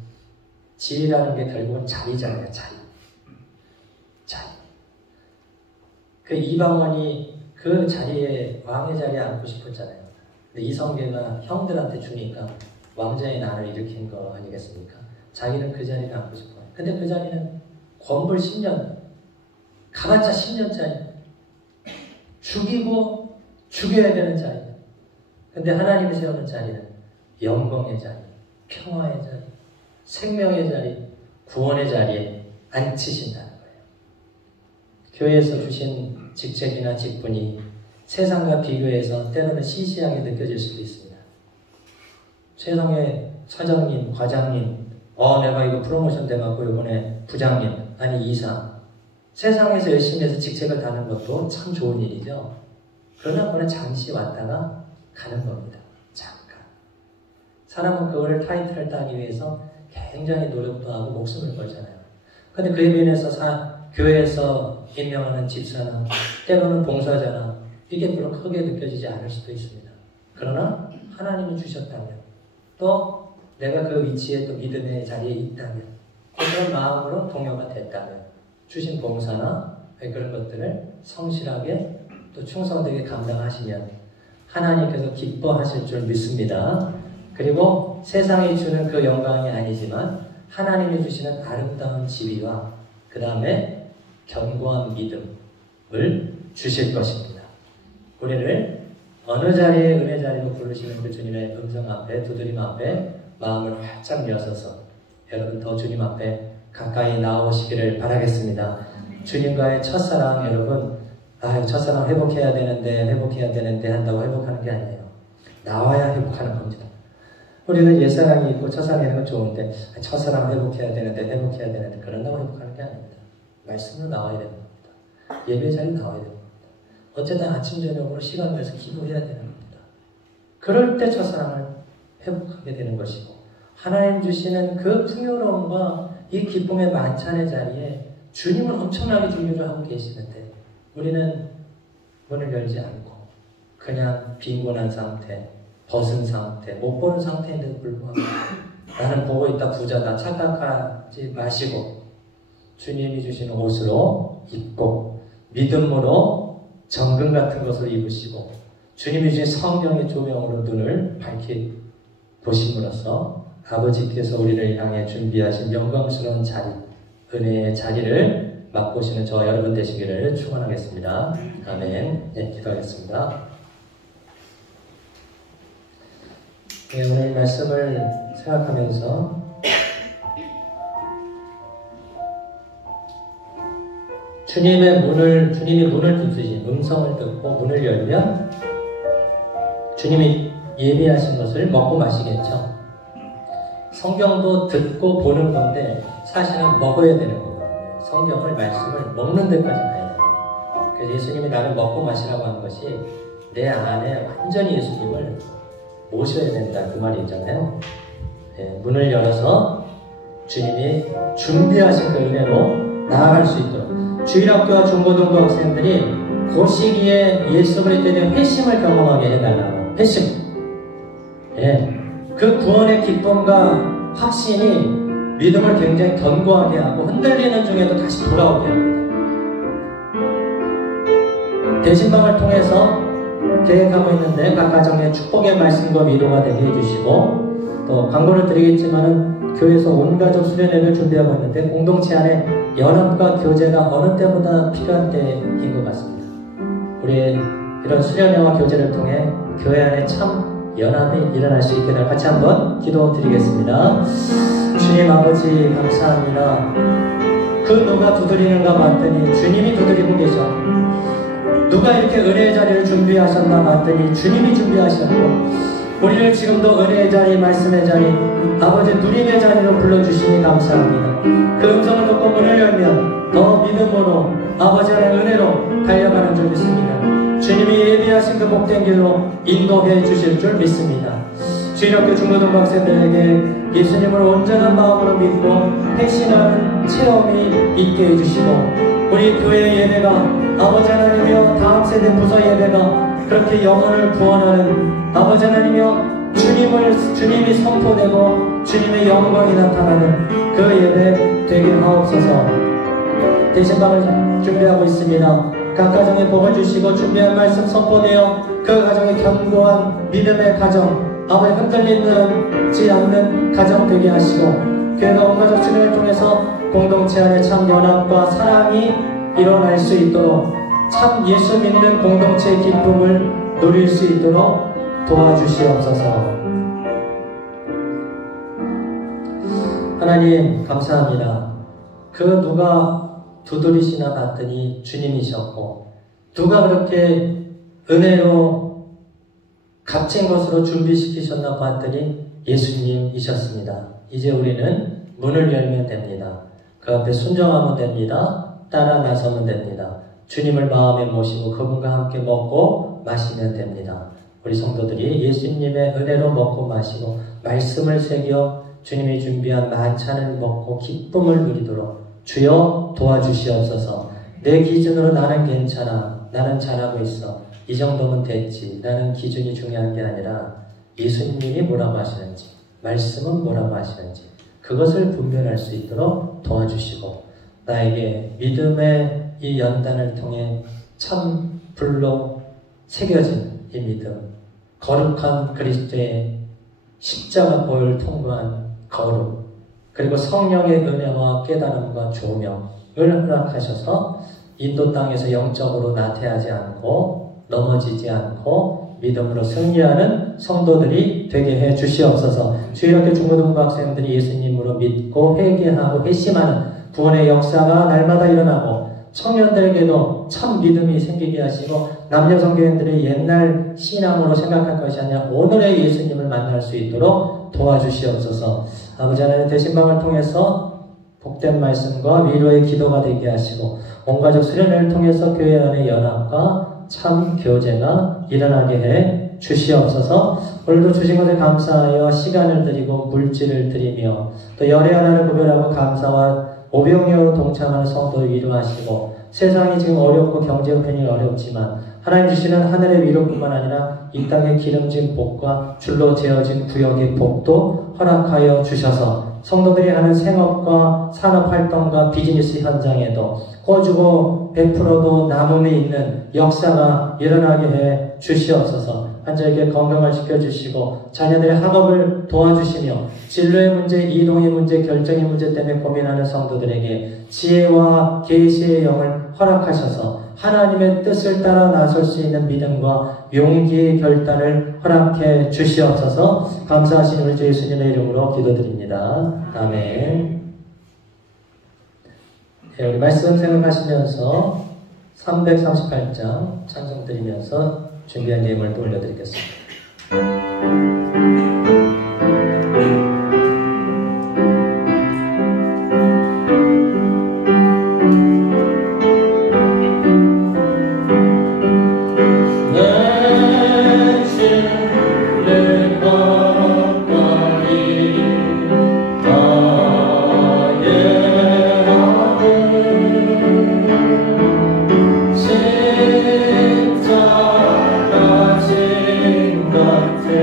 지위라는 게 결국은 자리잖아요. 자리. 그 이방원이 그 자리에 왕의 자리에 앉고 싶었잖아요. 근데 이성계가 형들한테 주니까 왕자의 난을 일으킨 거 아니겠습니까? 자기는 그 자리에 앉고 싶어요. 근데 그 자리는 권불 10년, 가봤자 10년짜리, 죽이고 죽여야 되는 자리. 근데 하나님이 세우는 자리는 영광의 자리, 평화의 자리, 생명의 자리, 구원의 자리에 앉히신다는 거예요. 교회에서 주신 직책이나 직분이 세상과 비교해서 때로는 시시하게 느껴질 수도 있습니다. 세상에 사장님, 과장님, 내가 이거 프로모션 돼갖고 이번에 부장님, 아니 이사. 세상에서 열심히 해서 직책을 다는 것도 참 좋은 일이죠. 그러나 그는 잠시 왔다가 가는 겁니다. 잠깐. 사람은 그거를 타이틀을 따기 위해서 굉장히 노력도 하고 목숨을 걸잖아요. 근데 그에 비해서 교회에서 임명하는 집사나 때로는 봉사자나 이게 별로 크게 느껴지지 않을 수도 있습니다. 그러나 하나님이 주셨다면 또 내가 그 위치에 또 믿음의 자리에 있다면 그런 마음으로 동요가 됐다면 주신 봉사나 그런 것들을 성실하게 또 충성되게 감당하시면 하나님께서 기뻐하실 줄 믿습니다. 그리고 세상이 주는 그 영광이 아니지만 하나님이 주시는 아름다운 지위와 그 다음에 견고한 믿음을 주실 것입니다. 우리를 어느 자리에 은혜 자리로 부르시는 그 주님의 음성 앞에 두드림 앞에 마음을 활짝 여서서 여러분 더 주님 앞에 가까이 나오시기를 바라겠습니다. 주님과의 첫사랑 여러분 첫사랑 회복해야 되는데 한다고 회복하는 게 아니에요. 나와야 회복하는 겁니다. 우리는 옛사랑이 있고 첫사랑이 있는 건 좋은데 첫사랑 회복해야 되는데 그런다고 회복하는 게 아닙니다. 말씀으로 나와야 되는 겁니다. 예배 자리에 나와야 되는 겁니다. 어쨌든 아침 저녁으로 시간을 내서 기도해야 되는 겁니다. 그럴 때 첫사랑을 회복하게 되는 것이고 하나님 주시는 그 풍요로움과 이 기쁨의 만찬의 자리에 주님은 엄청나게 중요를 하고 계시는데 우리는 문을 열지 않고 그냥 빈곤한 상태, 벗은 상태, 못 보는 상태인데도 불구하고 나는 보고 있다 부자다 착각하지 마시고 주님이 주시는 옷으로 입고 믿음으로 정금 같은 것을 입으시고 주님이 주신 성령의 조명으로 눈을 밝히 보심으로써 아버지께서 우리를 향해 준비하신 영광스러운 자리, 은혜의 자리를 맛보시는 저와 여러분 되시기를 축원하겠습니다. 아멘. 네, 기도하겠습니다. 네, 오늘 말씀을 생각하면서 주님이 문을 두드신 음성을 듣고 문을 열면 주님이 예비하신 것을 먹고 마시겠죠. 성경도 듣고 보는 건데 사실은 먹어야 되는 거거든요. 성경을 말씀을 먹는 데까지 가야 돼요. 그래서 예수님이 나를 먹고 마시라고 한 것이 내 안에 완전히 예수님을 모셔야 된다 그 말이 있잖아요. 네, 문을 열어서 주님이 준비하신 그 은혜로 나아갈 수 있도록 주일학교와 중고등부 학생들이 그 시기에 예수 그리스도에 대한 회심을 경험하게 해달라고. 회심. 예, 그 구원의 기쁨과 확신이 믿음을 굉장히 견고하게 하고 흔들리는 중에도 다시 돌아오게 합니다. 대신방을 통해서 계획하고 있는데 각 가정에 축복의 말씀과 위로가 되게 해주시고 또 광고를 드리겠지만은 교회에서 온가족 수련회를 준비하고 있는데 공동체 안에 연합과 교제가 어느 때보다 필요한 때인 것 같습니다. 우리 이런 수련회와 교제를 통해 교회 안에 참 연합이 일어날 수 있게 될 같이 한번 기도 드리겠습니다. 주님 아버지 감사합니다. 그 누가 두드리는가 봤더니 주님이 두드리고 계셔. 누가 이렇게 은혜의 자리를 준비하셨나 봤더니 주님이 준비하셨고 우리를 지금도 은혜의 자리, 말씀의 자리, 아버지 누림의 자리로 불러주시니 감사합니다. 그 음성을 듣고 문을 열면 더 믿음으로 아버지 안의 은혜로 달려가는 줄 믿습니다. 주님이 예비하신 그 복된 길로 인도해 주실 줄 믿습니다. 주일학교 중고등부 학생들에게 예수님을 온전한 마음으로 믿고 회신하는 체험이 있게 해주시고 우리 교회 예배가 아버지 하나님이여 다음 세대 부서 예배가 그렇게 영혼을 구원하는 아버지 하나님이여 주님이 선포되고 주님의 영광이 나타나는 그 예배 되게 하옵소서. 대신방을 준비하고 있습니다. 각 가정에 복을 주시고 준비한 말씀 선포되어 그 가정에 견고한 믿음의 가정 아버지 흔들리지 않는 가정 되게 하시고 교회가 온가족 수련을 통해서 공동체 안에 참 연합과 사랑이 일어날 수 있도록 참 예수 믿는 공동체의 기쁨을 누릴 수 있도록 도와주시옵소서. 하나님 감사합니다. 그 누가 두드리시나 봤더니 주님이셨고, 누가 그렇게 은혜로 값진 것으로 준비시키셨나 봤더니 예수님이셨습니다. 이제 우리는 문을 열면 됩니다. 그 앞에 순종하면 됩니다. 따라 나서면 됩니다. 주님을 마음에 모시고 그분과 함께 먹고 마시면 됩니다. 우리 성도들이 예수님의 은혜로 먹고 마시고 말씀을 새겨 주님이 준비한 만찬을 먹고 기쁨을 누리도록 주여 도와주시옵소서. 내 기준으로 나는 괜찮아, 나는 잘하고 있어, 이 정도면 됐지, 나는 기준이 중요한 게 아니라 예수님이 뭐라고 하시는지, 말씀은 뭐라고 하시는지 그것을 분별할 수 있도록 도와주시고, 나에게 믿음의 이 연단을 통해 참 불로 새겨진 이 믿음, 거룩한 그리스도의 십자가 보혈을 통과한 거룩, 그리고 성령의 은혜와 깨달음과 조명을 허락하셔서 인도 땅에서 영적으로 나태하지 않고 넘어지지 않고 믿음으로 승리하는 성도들이 되게 해 주시옵소서. 주일학교 중고등부 학생들이 예수님으로 믿고 회개하고 회심하는 구원의 역사가 날마다 일어나고, 청년들에게도 참 믿음이 생기게 하시고, 남녀 성교인들의 옛날 신앙으로 생각할 것이 아니라 오늘의 예수님을 만날 수 있도록 도와주시옵소서. 아버지 하나님, 대신방을 통해서 복된 말씀과 위로의 기도가 되게 하시고, 온가족 수련회를 통해서 교회 안의 연합과 참 교제가 일어나게 해 주시옵소서. 오늘도 주신 것에 감사하여 시간을 드리고 물질을 드리며, 또 열애 하나를 구별하고 감사와 오병이어로 동참하는 성도를 위로하시고, 세상이 지금 어렵고 경제 형편이 어렵지만 하나님 주시는 하늘의 위로뿐만 아니라 이 땅의 기름진 복과 줄로 재어진 구역의 복도 허락하여 주셔서 성도들이 하는 생업과 산업활동과 비즈니스 현장에도 꿔주고 베풀어도 남음이 있는 역사가 일어나게 해 주시옵소서. 환자에게 건강을 지켜주시고 자녀들의 학업을 도와주시며, 진로의 문제, 이동의 문제, 결정의 문제 때문에 고민하는 성도들에게 지혜와 계시의 영을 허락하셔서 하나님의 뜻을 따라 나설 수 있는 믿음과 용기의 결단을 허락해 주시옵소서. 감사하신 우리 주 예수님의 이름으로 기도드립니다. 아멘. 네, 우리 말씀 생각하시면서 338장 찬송 드리면서 준비한 예물도 올려드리겠습니다. 진짜 가진 것들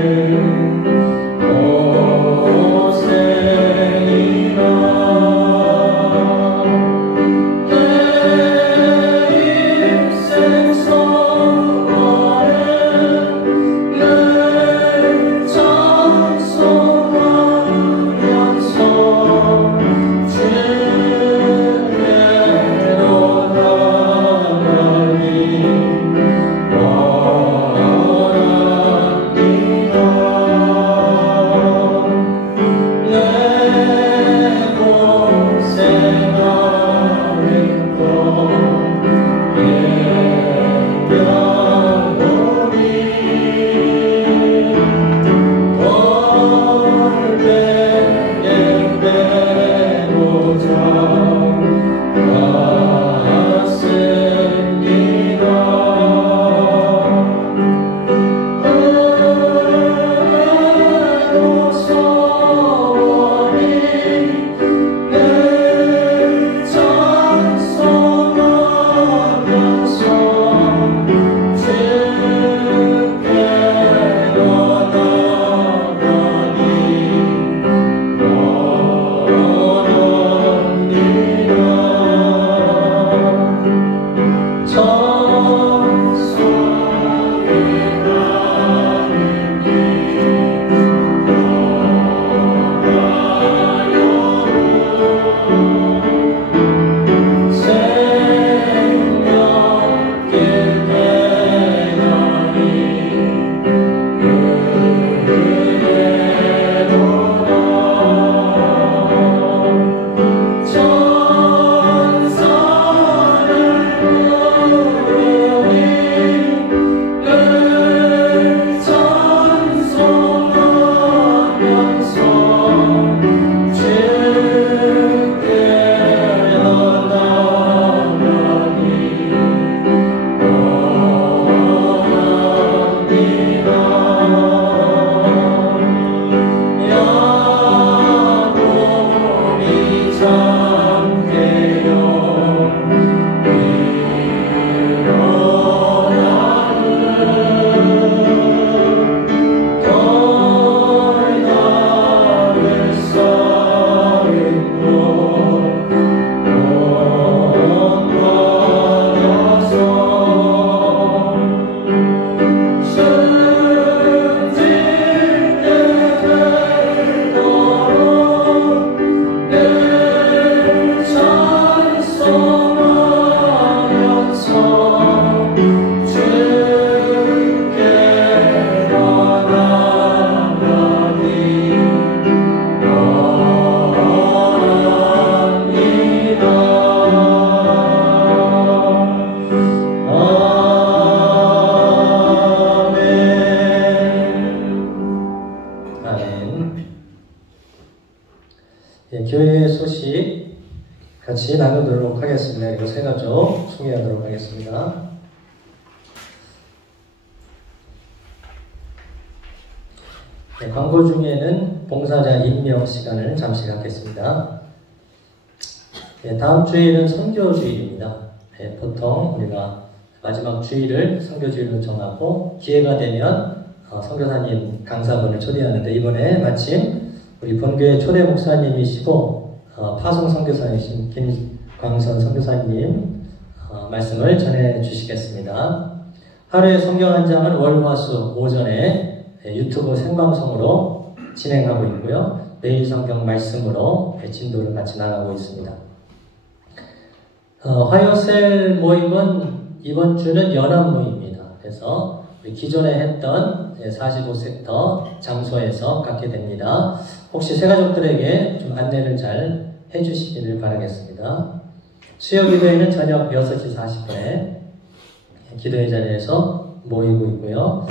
아멘. 예, 교회 소식 같이 나누도록 하겠습니다. 이거 세 가지 소개하도록 하겠습니다. 네, 광고 중에는 봉사자 임명 시간을 잠시 갖겠습니다. 네, 다음 주일은 선교주일입니다. 네, 보통 우리가 마지막 주일을 선교주일로 정하고 기회가 되면 선교사님 강사분을 초대하는데 이번에 마침 우리 본교의 초대 목사님이시고 파송 선교사이신 김광선 선교사님 말씀을 전해 주시겠습니다. 하루에 성경 한 장은 월, 화, 수 오전에 유튜브 생방송으로 진행하고 있고요. 매일 성경 말씀으로 진도를 같이 나가고 있습니다. 화요셀 모임은 이번 주는 연합 모임입니다. 그래서 우리 기존에 했던 45섹터 장소에서 갖게 됩니다. 혹시 새가족들에게 좀 안내를 잘 해주시기를 바라겠습니다. 수요 기도회는 저녁 6시 40분에 기도회 자리에서 모이고 있고요.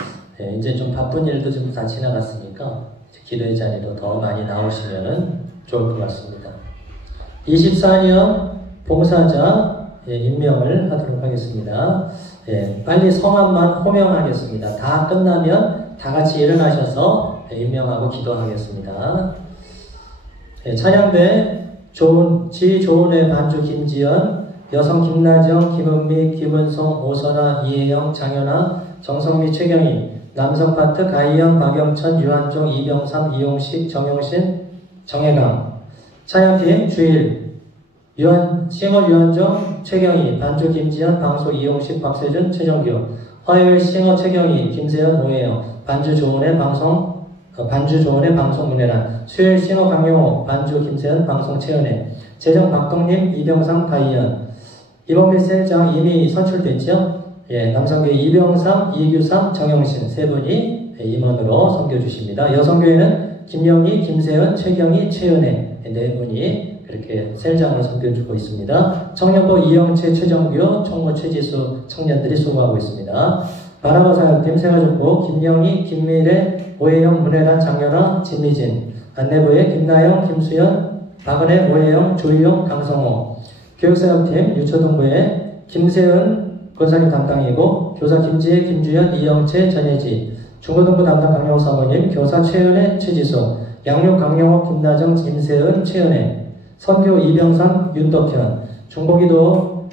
이제 좀 바쁜 일도 좀 다 지나갔으니까 기도회 자리로 더 많이 나오시면 좋을 것 같습니다. 24년 봉사자 임명을 하도록 하겠습니다. 빨리 성함만 호명하겠습니다. 다 끝나면 다 같이 일어나셔서 임명하고 기도하겠습니다. 찬양대 지휘 좋은의 반주 김지연, 여성 김나정, 김은미, 김은송, 오선아, 이혜영, 장현아, 정성미, 최경희, 남성 파트 가희영, 박영천, 유한종, 이병삼, 이용식, 정용신, 정혜강. 찬양팀 주일 싱어 유한종, 최경희, 반주 김지현, 방소 이용식, 박세준, 최정규. 화요일 싱어 최경희, 김세현, 오혜영, 반주 조은의 방송 문혜란. 수요일 싱어 강영호, 반주 김세현, 방송 최은혜. 재정 박동림, 이병삼, 가희연. 이범일 셀장 이미 선출됐죠? 남성교회 이병삼, 이규삼, 정영신 세 분이 임원으로 섬겨주십니다. 여성교회는 김영희, 김세은, 최경희, 최은혜 네 분이 그렇게 셀장으로 섬겨주고 있습니다. 청년부 이영채, 최정규, 총무 최지수 청년들이 수고하고 있습니다. 바라바 사역팀 세가족부 김영희, 김미래, 오혜영, 문혜란, 장연아, 진미진. 안내부에 김나영, 김수연, 박은혜, 오혜영, 조희용, 강성호. 교육사역팀 유초동부에 김세은 권사님 담당이고 교사 김지혜, 김주현, 이영채, 전혜지. 중고등부 담당 강영호 사모님, 교사 최은혜, 최지수. 양육 강영호, 김나정, 김세은, 최은혜. 선교 이병삼, 윤덕현. 중보기도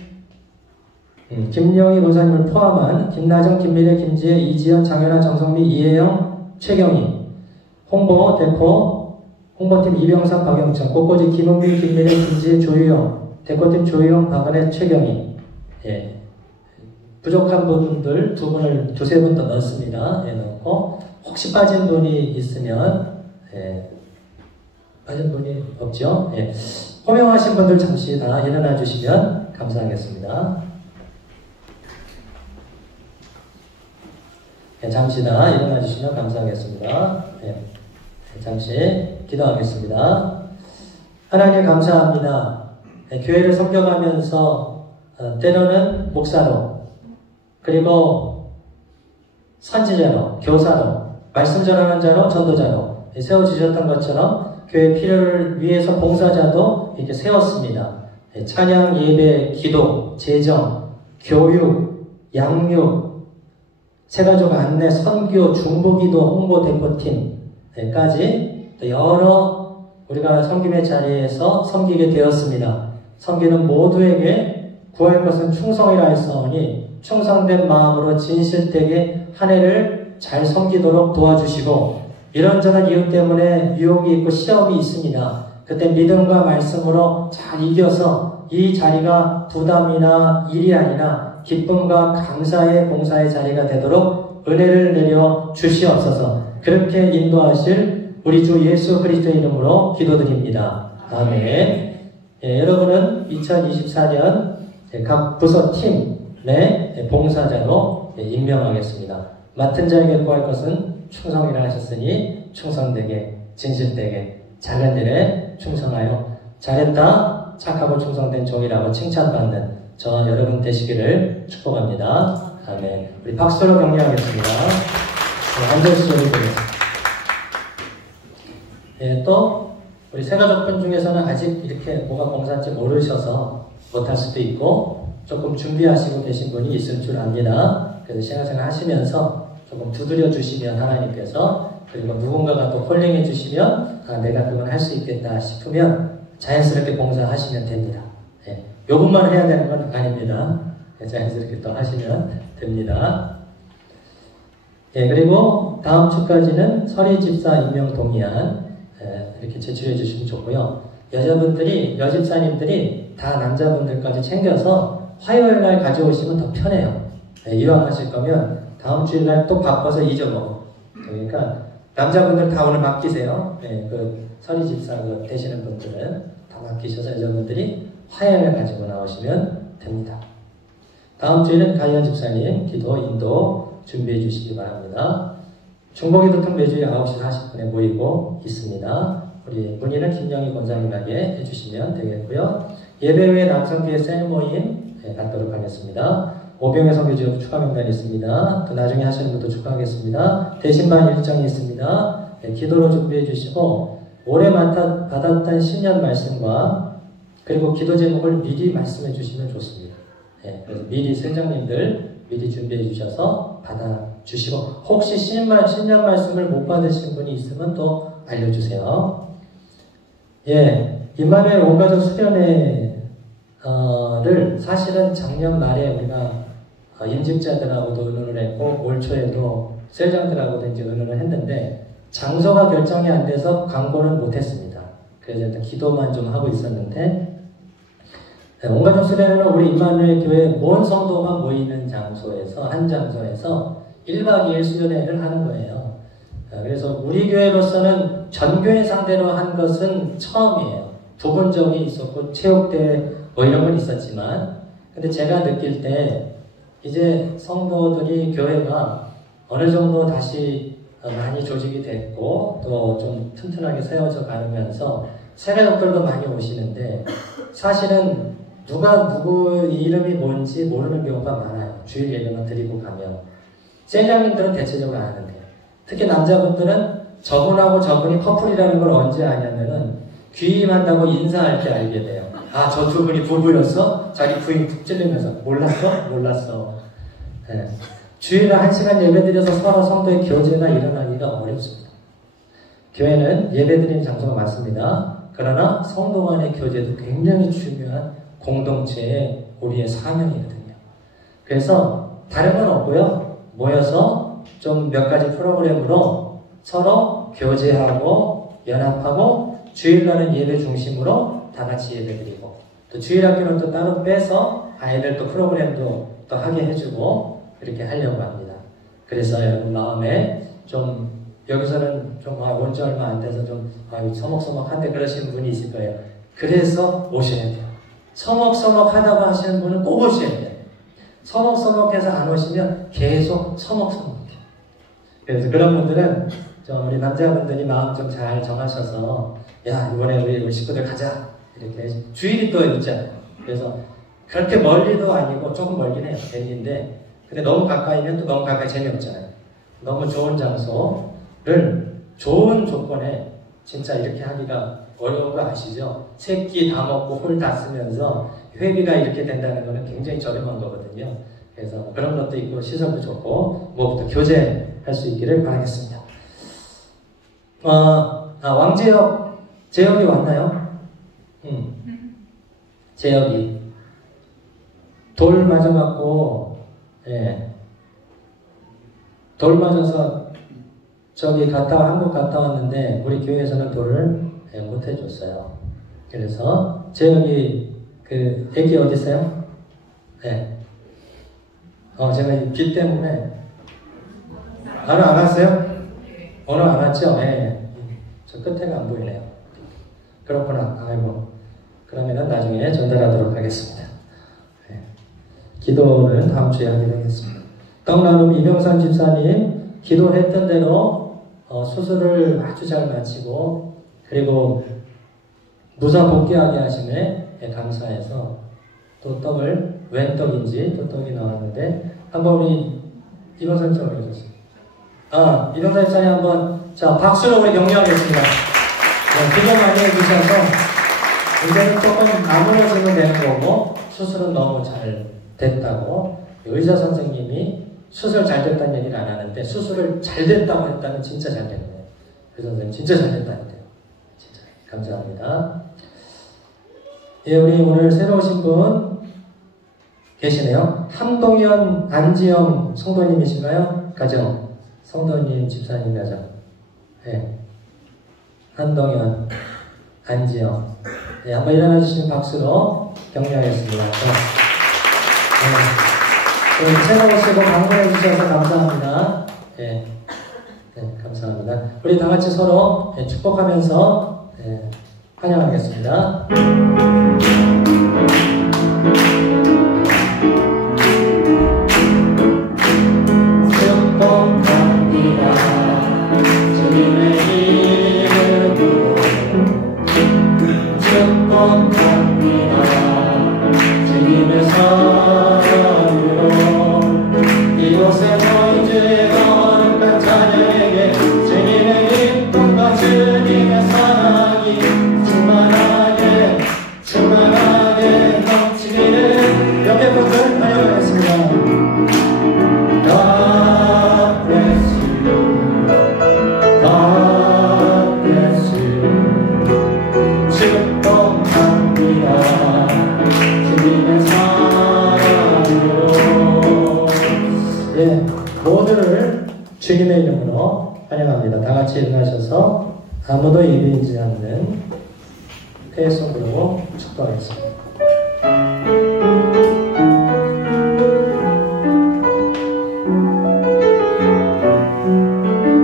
김영희 권사님을 포함한 김나정, 김미래, 김지혜, 이지연, 장현아, 정성미, 이혜영, 최경희. 홍보 대포 홍보팀 이병삼, 박영천. 꽃꽂이 김은미, 김미래, 김지혜, 조유영. 대표팀 조유영, 박은혜, 최경희. 부족한 분들 두세 분 더 넣습니다. 넣고 혹시 빠진 분이 있으면 빠진 분이 없죠? 호명하신 분들 잠시 다 일어나 주시면 감사하겠습니다. 잠시 다 일어나 주시면 감사하겠습니다. 잠시 기도하겠습니다. 하나님 감사합니다. 교회를 섬겨가면서 때로는 목사로 그리고 선지자로, 교사로, 말씀 전하는 자로, 전도자로 세워주셨던 것처럼 교회 필요를 위해서 봉사자도 이렇게 세웠습니다. 찬양, 예배, 기도, 재정, 교육, 양육, 세가족 안내, 선교, 중보기도, 홍보 대표팀까지 여러 우리가 섬김의 자리에서 섬기게 되었습니다. 섬기는 모두에게 구할 것은 충성이라 했사오니 충성된 마음으로 진실되게 한 해를 잘 섬기도록 도와주시고 이런저런 이유 때문에 유혹이 있고 시험이 있습니다. 그때 믿음과 말씀으로 잘 이겨서 이 자리가 부담이나 일이 아니라 기쁨과 감사의 봉사의 자리가 되도록 은혜를 내려 주시옵소서. 그렇게 인도하실 우리 주 예수 그리스도의 이름으로 기도드립니다. 아멘. 여러분은 2024년 각 부서팀 내 봉사자로 임명하겠습니다. 맡은 자에게 구할 것은 충성이라 하셨으니 충성되게 진실되게 작은 일에 충성하여 잘했다 착하고 충성된 종이라고 칭찬받는 저와 여러분 되시기를 축복합니다. 아멘. 우리 박수로 격려하겠습니다. 앉아주시면 되겠습니다. 예, 또 우리 새가족분 중에서는 아직 이렇게 뭐가 봉사인지 모르셔서 못할 수도 있고 조금 준비하시고 계신 분이 있을 줄 압니다. 그래서 신앙생활 하시면서 조금 두드려 주시면 하나님께서, 그리고 누군가가 또 콜링해 주시면 아, 내가 그건 할 수 있겠다 싶으면 자연스럽게 봉사하시면 됩니다. 예, 요것만 해야 되는 건 아닙니다. 예, 자연스럽게 또 하시면 됩니다. 예, 그리고 다음 주까지는 서리 집사 임명 동의안 이렇게 제출해 주시면 좋고요. 여집사님들이 다 남자분들까지 챙겨서 화요일 날 가져오시면 더 편해요. 예, 이왕 하실 거면 다음 주일 날 또 바빠서 잊어먹어. 그러니까 남자분들 다 오늘 맡기세요. 예, 그 서리 집사 되시는 분들은 다 맡기셔서 여자분들이 화요일 가지고 나오시면 됩니다. 다음 주에는 가이언 집사님 기도 인도 준비해 주시기 바랍니다. 중보기도통 매주일 9시 40분에 모이고 있습니다. 우리 문의는 김영희 권사님에게 해주시면 되겠고요. 예배 후에 남성교회 셀 모임 갖도록 하겠습니다. 오병의 선교지역 추가 명단이 있습니다. 또 나중에 하시는 분도 축하하겠습니다. 대신반 일정이 있습니다. 기도로 준비해 주시고 올해 받았던 신년 말씀과 그리고 기도 제목을 미리 말씀해 주시면 좋습니다. 그래서 미리 선장님들 미리 준비해 주셔서 받아주시고 혹시 신년 말씀을 못 받으신 분이 있으면 또 알려주세요. 예, 임마누엘 온가족 수련회를 사실은 작년 말에 우리가 임직자들하고도 의논을 했고 올 초에도 셀장들하고도 이제 의논을 했는데 장소가 결정이 안 돼서 광고는 못했습니다. 그래서 일단 기도만 좀 하고 있었는데 온가족 수련회는 우리 임마누엘 교회 모든 성도가 모이는 장소에서 한 장소에서 1박 2일 수련회를 하는 거예요. 그래서 우리 교회로서는 전교회 상대로 한 것은 처음이에요. 부분적이 있었고 체육대회 뭐 이런 건 있었지만 근데 제가 느낄 때 이제 성도들이 교회가 어느 정도 다시 많이 조직이 됐고 또 좀 튼튼하게 세워져 가면서 세가족들도 많이 오시는데 사실은 누구 이름이 뭔지 모르는 경우가 많아요. 주일 예배만 드리고 가면 셀장님들은 대체적으로 아는데 특히 남자분들은 저분하고 저분이 커플이라는 걸 언제 아냐면은 귀임한다고 인사할 때 알게 돼요. 아, 저 두 분이 부부였어? 자기 부인 푹 찔리면서 몰랐어? 몰랐어. 네. 주일에 1시간 예배드려서 서로 성도의 교제가 일어나기가 어렵습니다. 교회는 예배드리는 장소가 많습니다. 그러나 성도 간의 교제도 굉장히 중요한 공동체의 우리의 사명이거든요. 그래서 다른 건 없고요. 모여서 좀 몇 가지 프로그램으로 서로 교제하고 연합하고 주일날은 예배 중심으로 다 같이 예배드리고 또 주일학교는 또 따로 빼서 아이들 또 프로그램도 또 하게 해주고 이렇게 하려고 합니다. 그래서 여러분 마음에 좀 여기서는 좀 온 지 얼마 안 돼서 좀 서먹서먹한데 그러시는 분이 있을 거예요. 그래서 오셔야 돼요. 서먹서먹하다고 하시는 분은 꼭 오셔야 돼요. 서먹서먹해서 안 오시면 계속 서먹서먹해요. 그래서 그런 분들은 좀 우리 남자분들이 마음 좀 잘 정하셔서 야 이번에 우리 식구들 가자 이렇게 주일이 또 있잖아요. 그래서 그렇게 멀리도 아니고 조금 멀긴 해요. 밴인데 근데 너무 가까이면 또 너무 가까이 재미없잖아요. 너무 좋은 장소를 좋은 조건에 진짜 이렇게 하기가 어려운 거 아시죠? 세끼 다 먹고 홀 다 쓰면서 회비가 이렇게 된다는 거는 굉장히 저렴한 거거든요. 그래서 그런 것도 있고 시설도 좋고 무엇부터 교제할 수 있기를 바라겠습니다. 왕재혁 재혁이 왔나요? 재혁이 돌 맞아갖고 돌 맞아서 저기 한국 갔다 왔는데 우리 교회에서는 돌을 못 해줬어요. 그래서 재혁이 그 애기 어디 있어요? 제가 이 비 때문에 오늘 안 왔어요? 오늘 안 왔죠? 저 끝에가 안 보이네요. 그렇구나. 아이고. 그러면은 나중에 전달하도록 하겠습니다. 기도는 다음 주에 하기로 하겠습니다. 떡나눔 이명산 집사님 기도했던 대로 수술을 아주 잘 마치고 그리고 무사 복귀하게 하심에 감사해서 또 떡을 웬 떡인지 또 떡이 나왔는데 한번 우리 이명산 집사님 올려주세요. 이명산 집사님 한번 자 박수로 우리 격려하겠습니다. 기도 많이 해주셔서 이제는 조금 나무러지면 되는 거고 수술은 너무 잘 됐다고 의사 선생님이 수술 잘 됐다는 얘기를 안 하는데 수술을 잘 됐다고 했다면 진짜 잘 됐네. 의사 선생님 진짜 잘 됐다는데요. 진짜 감사합니다. 예, 우리 오늘 새로 오신 분 계시네요. 함동현 안지영 성도님이신가요? 가정 성도님 집사님 가정. 네. 한동현 안지영. 네, 한번 일어나 주시면 박수로 격려하겠습니다. 네. 새로 오시고 방문해 주셔서 감사합니다. 네. 네, 감사합니다. 우리 다 같이 서로 축복하면서 환영하겠습니다. 축복합니다. 주님의 이름으로 축복합니다. 주님의 사랑으로 이곳에 모인 주의 거룩한 자녀에게 주님의 기쁨과 주님의 사랑이 충만하게 넘치기를 옆에 분들 환영하겠습니다. God bless you. God bless you. 축복합니다. 주님의 사랑으로. 예, 모두를 주님의 이름으로 환영합니다. 다 같이 일어나셔서 아무도 예비인지 않는 폐송 부르고 축복하겠습니다.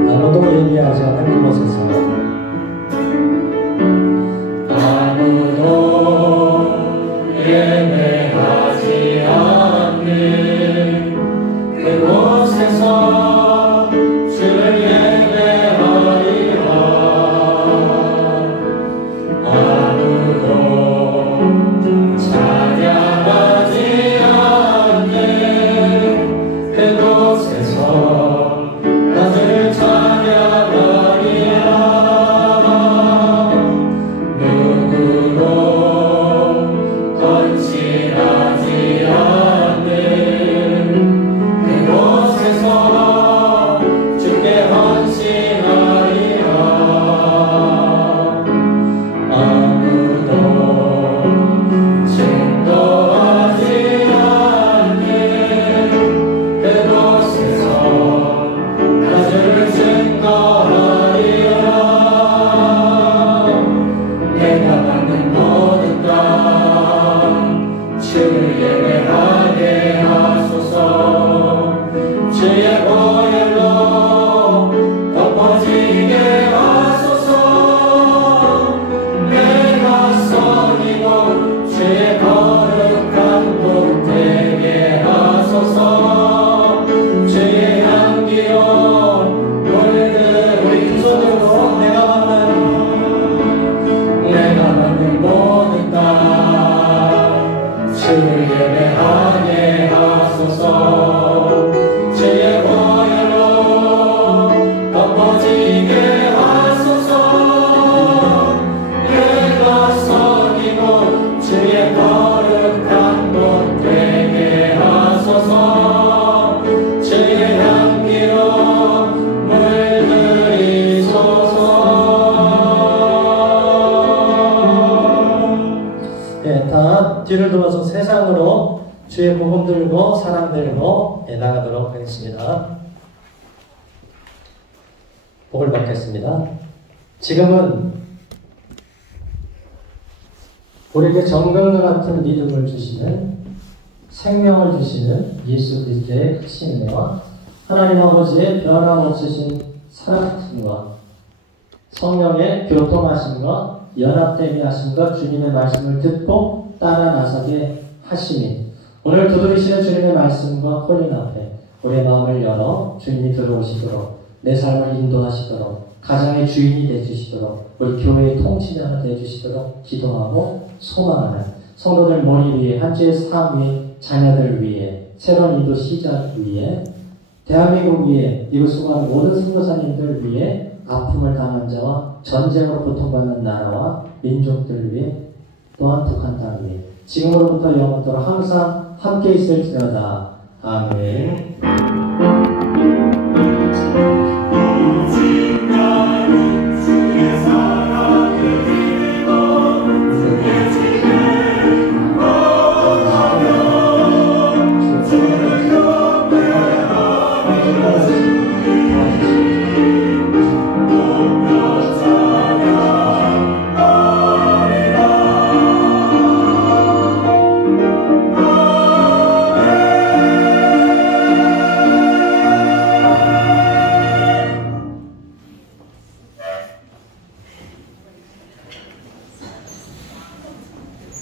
아무도 예비하지 않는 그곳에서 아무도 예배하지 않는 그곳에서 주를 예배하리라. 아무도 찬양하지 않는 그곳에서 나를 찬양하리라. 누구도 건실하지 않는 그곳에서 주께 헌신하리라. 아무도 증거하지 않는 그곳에서 나를 증거하리라. 내가 받는 모든 것 주를 예배하게 하소서. 주의 보혈로 덮어지게 하소서. 내가 선이고 주의 거룩한 곳 되게 하소서. 주의 향기로 물들 우리 두 손으로 내가 받는 모든 땅 주를 예배하게 하소서. 주의 보혈로 덮어지게 하소서. 내가 선이고 주의 거룩한 곳 되게 하소서. 주의 향기로 물들이소서. 예, 다 뒤를 돌아서 세상으로 주의 복음 들고 사랑 들고 나가도록 하겠습니다. 복을 받겠습니다. 지금은 우리에게 정금과 같은 믿음을 주시는 생명을 주시는 예수 그리스도의 크신 은혜와 하나님 아버지의 변함없으신 사랑하심과 성령의 교통하심과 연합되게 하심과 주님의 말씀을 듣고 따라 나서게 하심이 오늘 두드리시는 주님의 말씀과 혼인 앞에 우리의 마음을 열어 주님이 들어오시도록 내 삶을 인도하시도록 가정의 주인이 되주시도록 우리 교회의 통치자가 되주시도록 기도하고 소망하는 성도들 모임 위에 한 주의 삶 위에 자녀들 위에 새로운 인도 시작 위에 대한민국 위에 이곳 수고하는 모든 선교사님들 위에 아픔을 당한 자와 전쟁으로 고통받는 나라와 민족들 위해 또한 북한 땅 위에 지금으로부터 영원토록 항상 함께 있을지어다. 아멘.